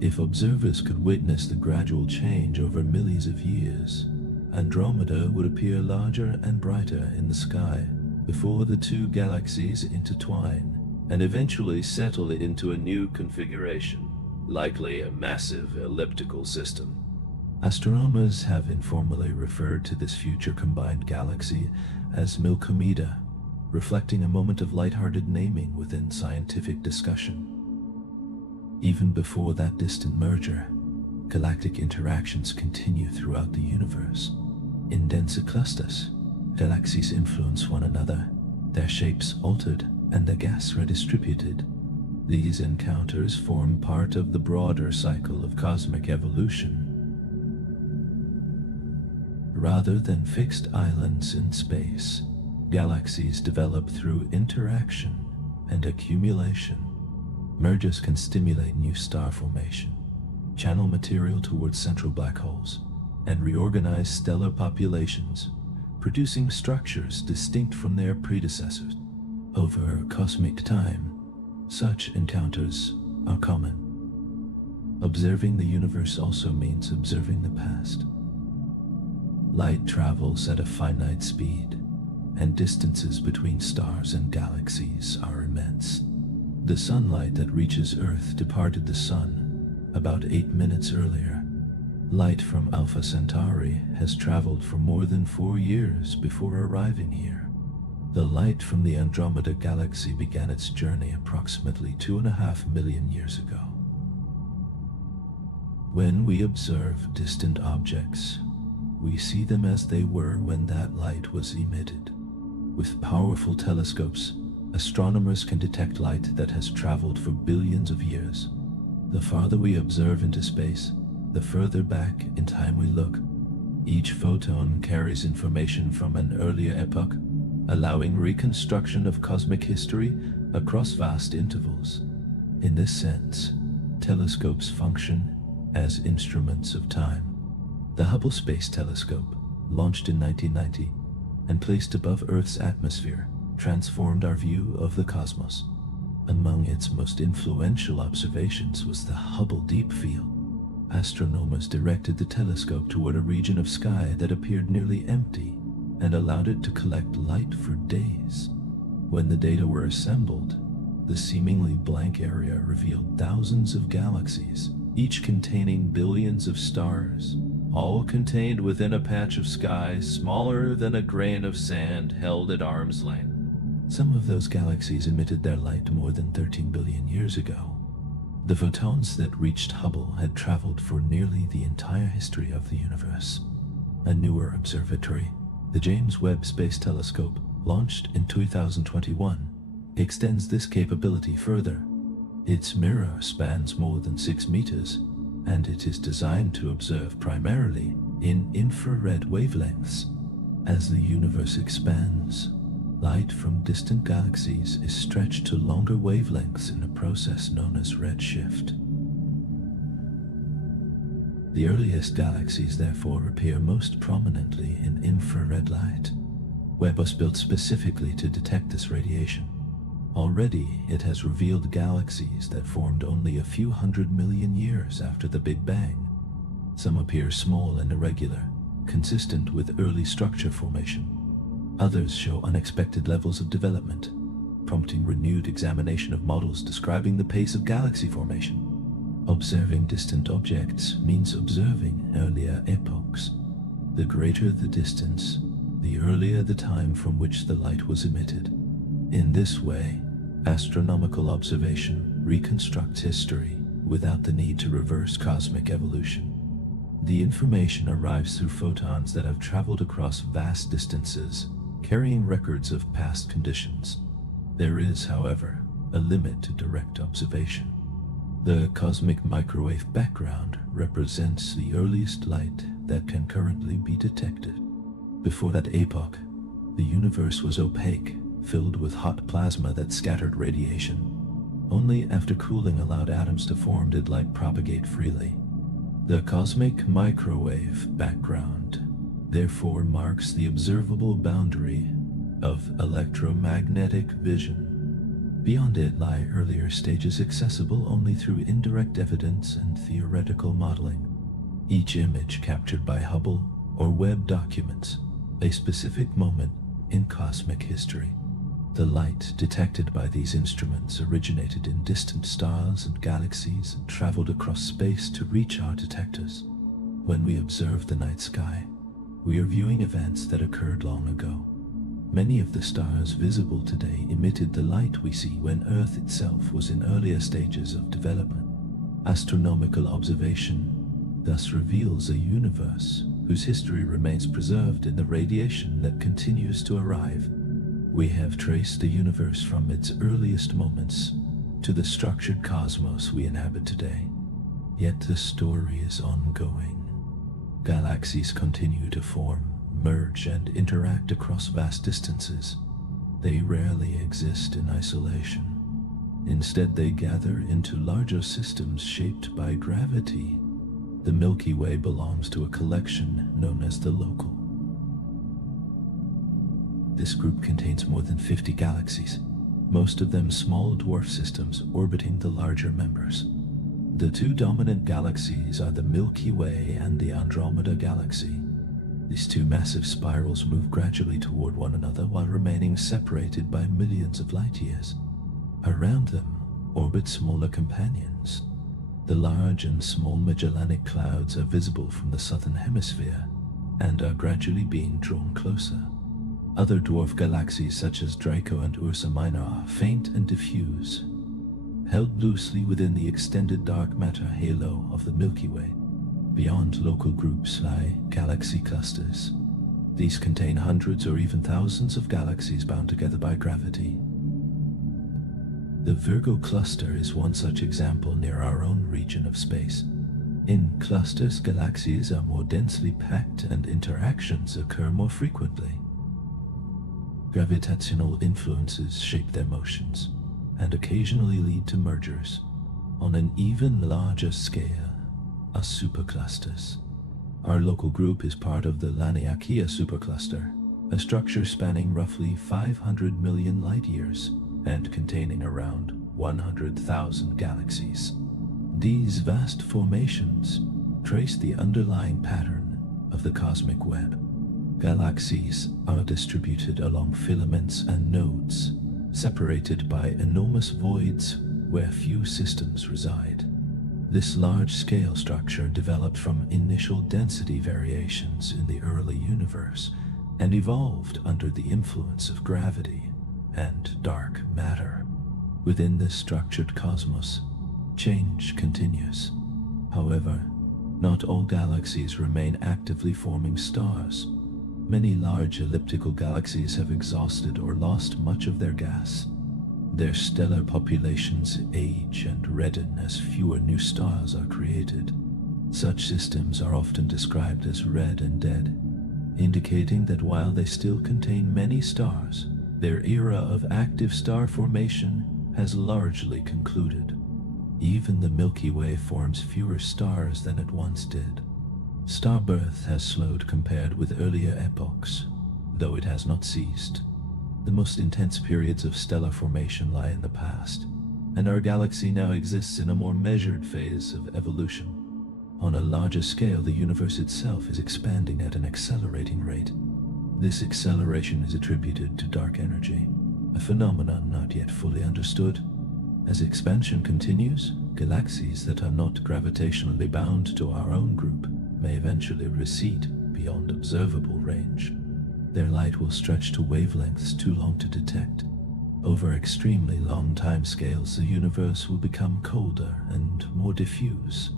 if observers could witness the gradual change over millions of years, Andromeda would appear larger and brighter in the sky before the two galaxies intertwine and eventually settle into a new configuration, likely a massive elliptical system. Astronomers have informally referred to this future combined galaxy as Milkomeda, reflecting a moment of lighthearted naming within scientific discussion. Even before that distant merger, galactic interactions continue throughout the universe. In denser clusters, galaxies influence one another, their shapes altered and their gas redistributed. These encounters form part of the broader cycle of cosmic evolution. Rather than fixed islands in space, galaxies develop through interaction and accumulation. Mergers can stimulate new star formation, channel material towards central black holes, and reorganize stellar populations, producing structures distinct from their predecessors. Over cosmic time, such encounters are common. Observing the universe also means observing the past. Light travels at a finite speed, and distances between stars and galaxies are immense. The sunlight that reaches Earth departed the Sun about 8 minutes earlier. Light from Alpha Centauri has traveled for more than 4 years before arriving here. The light from the Andromeda Galaxy began its journey approximately 2.5 million years ago. When we observe distant objects, we see them as they were when that light was emitted. With powerful telescopes, astronomers can detect light that has traveled for billions of years. The farther we observe into space, the further back in time we look. Each photon carries information from an earlier epoch, allowing reconstruction of cosmic history across vast intervals. In this sense, telescopes function as instruments of time. The Hubble Space Telescope, launched in 1990 and placed above Earth's atmosphere, transformed our view of the cosmos. Among its most influential observations was the Hubble Deep Field. Astronomers directed the telescope toward a region of sky that appeared nearly empty and allowed it to collect light for days. When the data were assembled, the seemingly blank area revealed thousands of galaxies, each containing billions of stars, all contained within a patch of sky smaller than a grain of sand held at arm's length. Some of those galaxies emitted their light more than 13 billion years ago. The photons that reached Hubble had traveled for nearly the entire history of the universe. A newer observatory, the James Webb Space Telescope, launched in 2021, extends this capability further. Its mirror spans more than 6 meters, and it is designed to observe primarily in infrared wavelengths. As the universe expands, light from distant galaxies is stretched to longer wavelengths in a process known as redshift. The earliest galaxies therefore appear most prominently in infrared light. Webb was built specifically to detect this radiation. Already, it has revealed galaxies that formed only a few 100 million years after the Big Bang. Some appear small and irregular, consistent with early structure formation. Others show unexpected levels of development, prompting renewed examination of models describing the pace of galaxy formation. Observing distant objects means observing earlier epochs. The greater the distance, the earlier the time from which the light was emitted. In this way, astronomical observation reconstructs history without the need to reverse cosmic evolution. The information arrives through photons that have traveled across vast distances, carrying records of past conditions. There is, however, a limit to direct observation. The cosmic microwave background represents the earliest light that can currently be detected. Before that epoch, the universe was opaque, filled with hot plasma that scattered radiation. Only after cooling allowed atoms to form did light propagate freely. The cosmic microwave background therefore marks the observable boundary of electromagnetic vision. Beyond it lie earlier stages accessible only through indirect evidence and theoretical modeling. Each image captured by Hubble or Webb documents a specific moment in cosmic history. The light detected by these instruments originated in distant stars and galaxies and traveled across space to reach our detectors. When we observe the night sky, we are viewing events that occurred long ago. Many of the stars visible today emitted the light we see when Earth itself was in earlier stages of development. Astronomical observation thus reveals a universe whose history remains preserved in the radiation that continues to arrive. We have traced the universe from its earliest moments to the structured cosmos we inhabit today. Yet the story is ongoing. Galaxies continue to form, merge, and interact across vast distances. They rarely exist in isolation. Instead, they gather into larger systems shaped by gravity. The Milky Way belongs to a collection known as the Local. This group contains more than 50 galaxies, most of them small dwarf systems orbiting the larger members. The two dominant galaxies are the Milky Way and the Andromeda Galaxy. These two massive spirals move gradually toward one another while remaining separated by millions of light years. Around them orbit smaller companions. The large and small Magellanic Clouds are visible from the southern hemisphere and are gradually being drawn closer. Other dwarf galaxies such as Draco and Ursa Minor are faint and diffuse, held loosely within the extended dark matter halo of the Milky Way. Beyond local groups lie galaxy clusters. These contain hundreds or even thousands of galaxies bound together by gravity. The Virgo cluster is one such example near our own region of space. In clusters, galaxies are more densely packed and interactions occur more frequently. Gravitational influences shape their motions and occasionally lead to mergers. On an even larger scale are superclusters. Our local group is part of the Laniakea supercluster, a structure spanning roughly 500 million light-years and containing around 100,000 galaxies. These vast formations trace the underlying pattern of the cosmic web. Galaxies are distributed along filaments and nodes, separated by enormous voids where few systems reside. This large-scale structure developed from initial density variations in the early universe and evolved under the influence of gravity and dark matter. Within this structured cosmos, change continues. However, not all galaxies remain actively forming stars. Many large elliptical galaxies have exhausted or lost much of their gas. Their stellar populations age and redden as fewer new stars are created. Such systems are often described as red and dead, indicating that while they still contain many stars, their era of active star formation has largely concluded. Even the Milky Way forms fewer stars than it once did. Star birth has slowed compared with earlier epochs, though it has not ceased. The most intense periods of stellar formation lie in the past, and our galaxy now exists in a more measured phase of evolution. On a larger scale, the universe itself is expanding at an accelerating rate. This acceleration is attributed to dark energy, a phenomenon not yet fully understood. As expansion continues, galaxies that are not gravitationally bound to our own group may eventually recede beyond observable range. Their light will stretch to wavelengths too long to detect. Over extremely long timescales, the universe will become colder and more diffuse.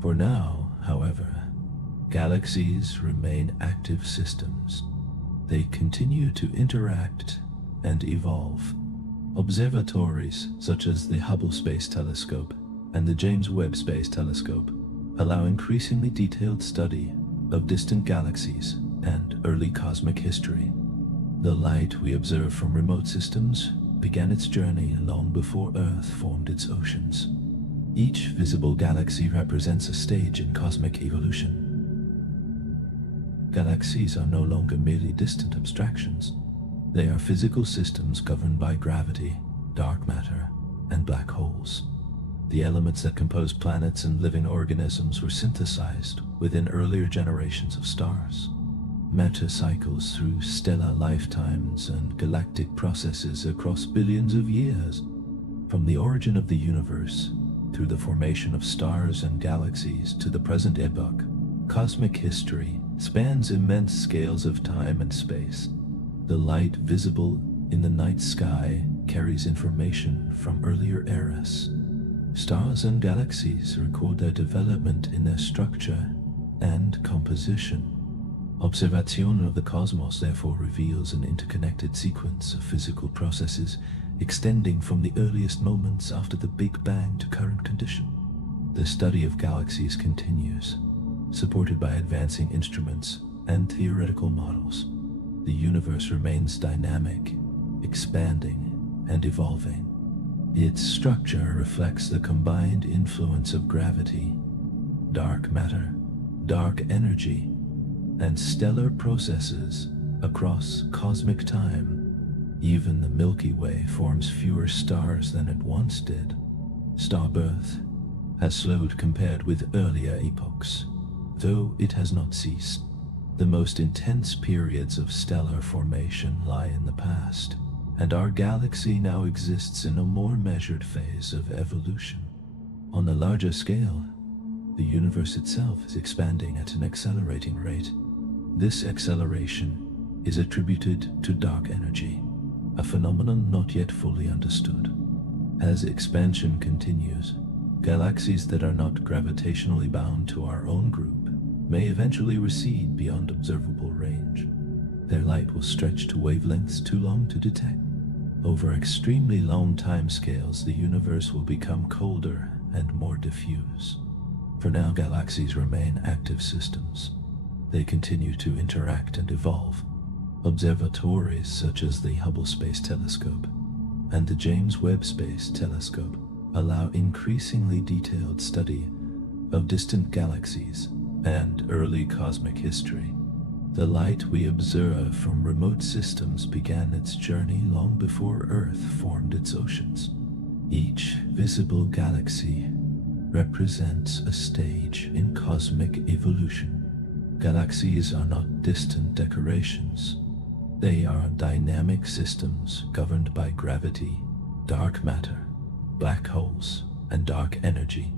For now, however, galaxies remain active systems. They continue to interact and evolve. Observatories such as the Hubble Space Telescope and the James Webb Space Telescope allow increasingly detailed study of distant galaxies and early cosmic history. The light we observe from remote systems began its journey long before Earth formed its oceans. Each visible galaxy represents a stage in cosmic evolution. Galaxies are no longer merely distant abstractions. They are physical systems governed by gravity, dark matter, and black holes. The elements that compose planets and living organisms were synthesized within earlier generations of stars. Matter cycles through stellar lifetimes and galactic processes across billions of years. From the origin of the universe, through the formation of stars and galaxies to the present epoch, cosmic history spans immense scales of time and space. The light visible in the night sky carries information from earlier eras. Stars and galaxies record their development in their structure and composition. Observation of the cosmos therefore reveals an interconnected sequence of physical processes extending from the earliest moments after the Big Bang to current condition. The study of galaxies continues, supported by advancing instruments and theoretical models. The universe remains dynamic, expanding, and evolving. Its structure reflects the combined influence of gravity, dark matter, dark energy, and stellar processes across cosmic time. Even the Milky Way forms fewer stars than it once did. Star birth has slowed compared with earlier epochs, though it has not ceased. The most intense periods of stellar formation lie in the past, and our galaxy now exists in a more measured phase of evolution. On a larger scale, the universe itself is expanding at an accelerating rate. This acceleration is attributed to dark energy, a phenomenon not yet fully understood. As expansion continues, galaxies that are not gravitationally bound to our own group may eventually recede beyond observable range. Their light will stretch to wavelengths too long to detect. Over extremely long timescales, the universe will become colder and more diffuse. For now, galaxies remain active systems. They continue to interact and evolve. Observatories such as the Hubble Space Telescope and the James Webb Space Telescope allow increasingly detailed study of distant galaxies and early cosmic history. The light we observe from remote systems began its journey long before Earth formed its oceans. Each visible galaxy represents a stage in cosmic evolution. Galaxies are not distant decorations. They are dynamic systems governed by gravity, dark matter, black holes, and dark energy.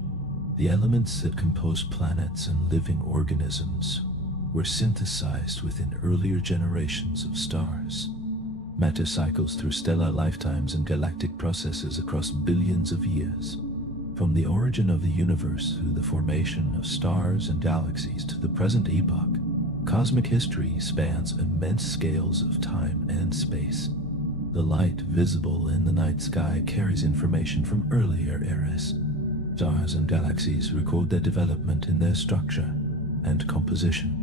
The elements that compose planets and living organisms were synthesized within earlier generations of stars. Matter cycles through stellar lifetimes and galactic processes across billions of years. From the origin of the universe through the formation of stars and galaxies to the present epoch, cosmic history spans immense scales of time and space. The light visible in the night sky carries information from earlier eras. Stars and galaxies record their development in their structure and composition.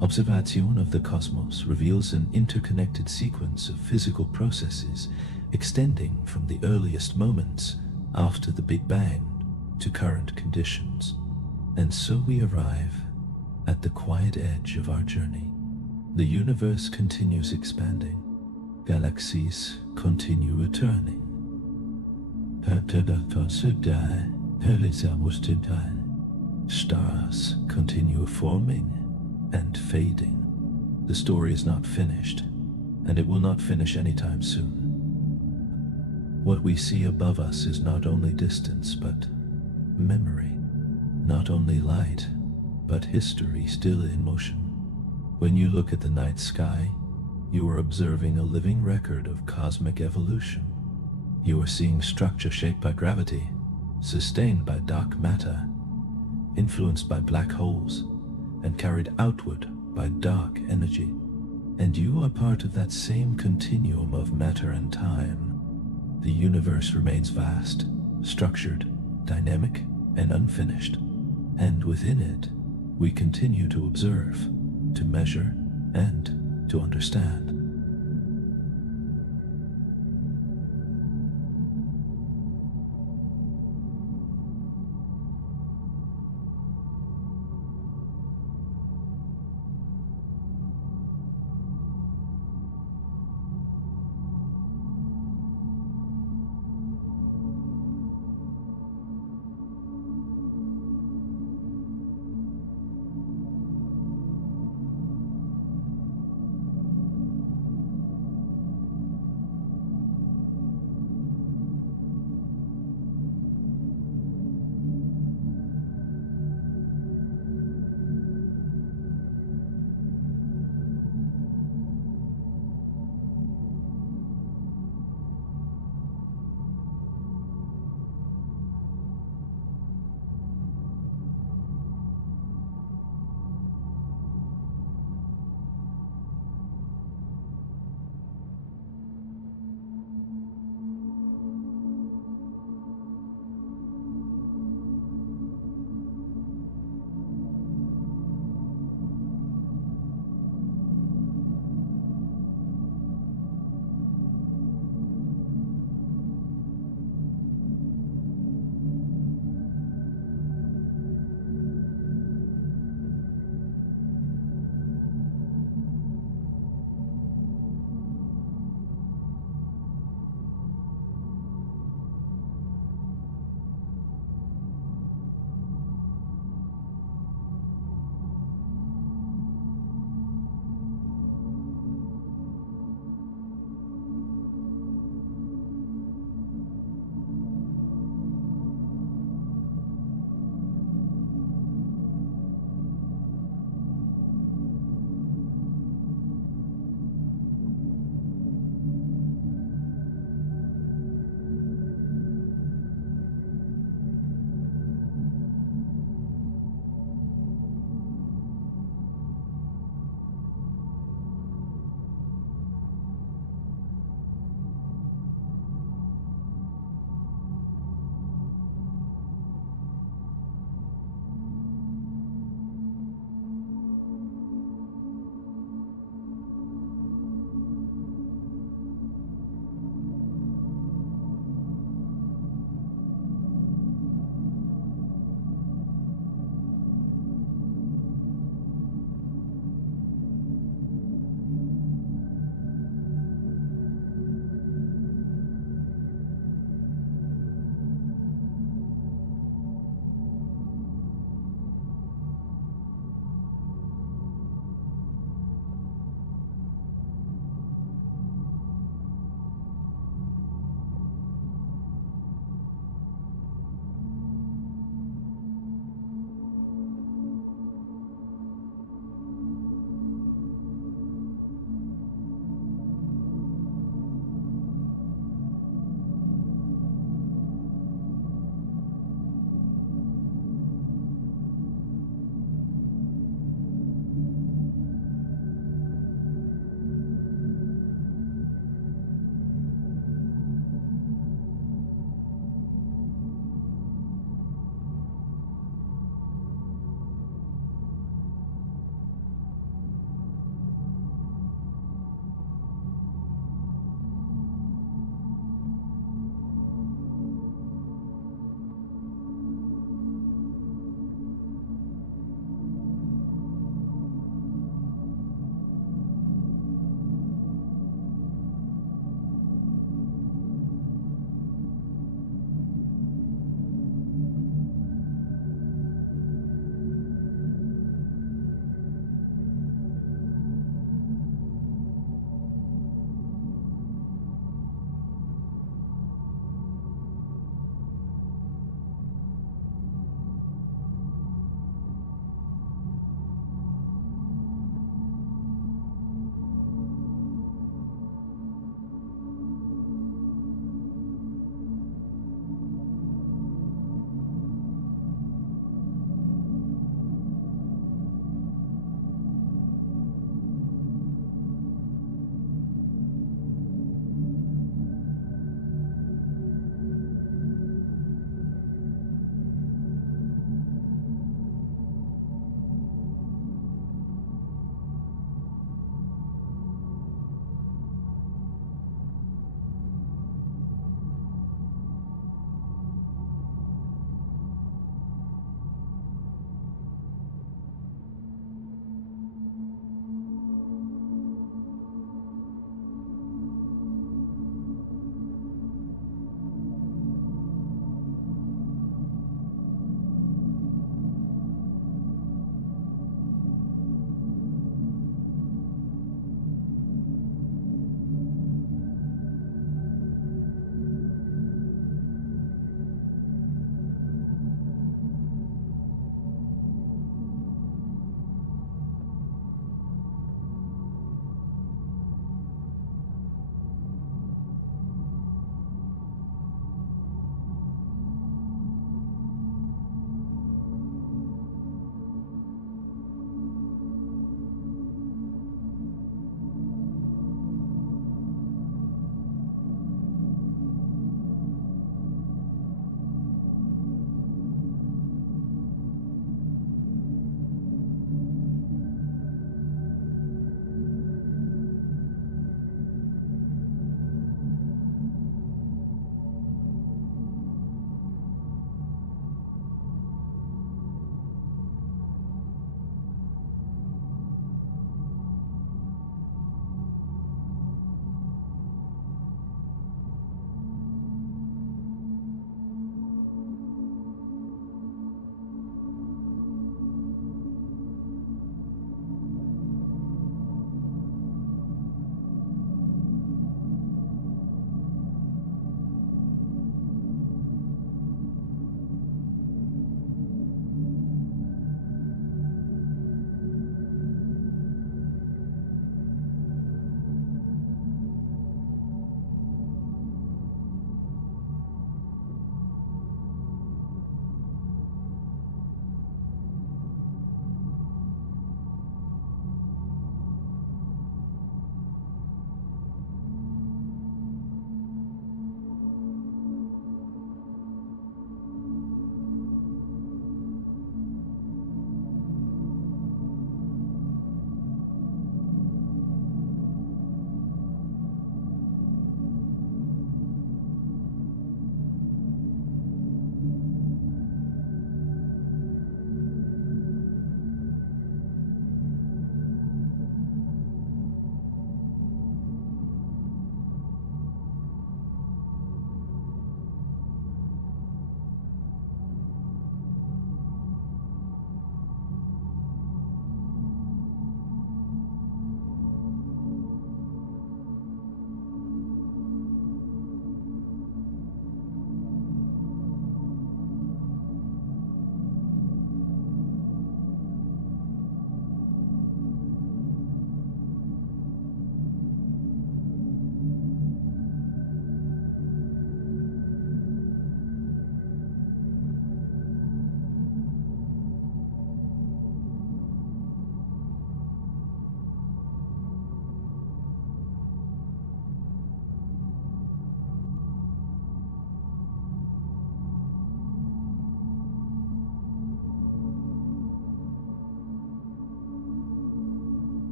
Observation of the cosmos reveals an interconnected sequence of physical processes extending from the earliest moments after the Big Bang to current conditions. And so we arrive at the quiet edge of our journey. The universe continues expanding. Galaxies continue returning. Stars continue forming and fading. The story is not finished, and it will not finish anytime soon. What we see above us is not only distance, but memory. Not only light, but history still in motion. When you look at the night sky, you are observing a living record of cosmic evolution. You are seeing structure shaped by gravity, sustained by dark matter, influenced by black holes, and carried outward by dark energy. And you are part of that same continuum of matter and time. The universe remains vast, structured, dynamic, and unfinished. And within it, we continue to observe, to measure, and to understand.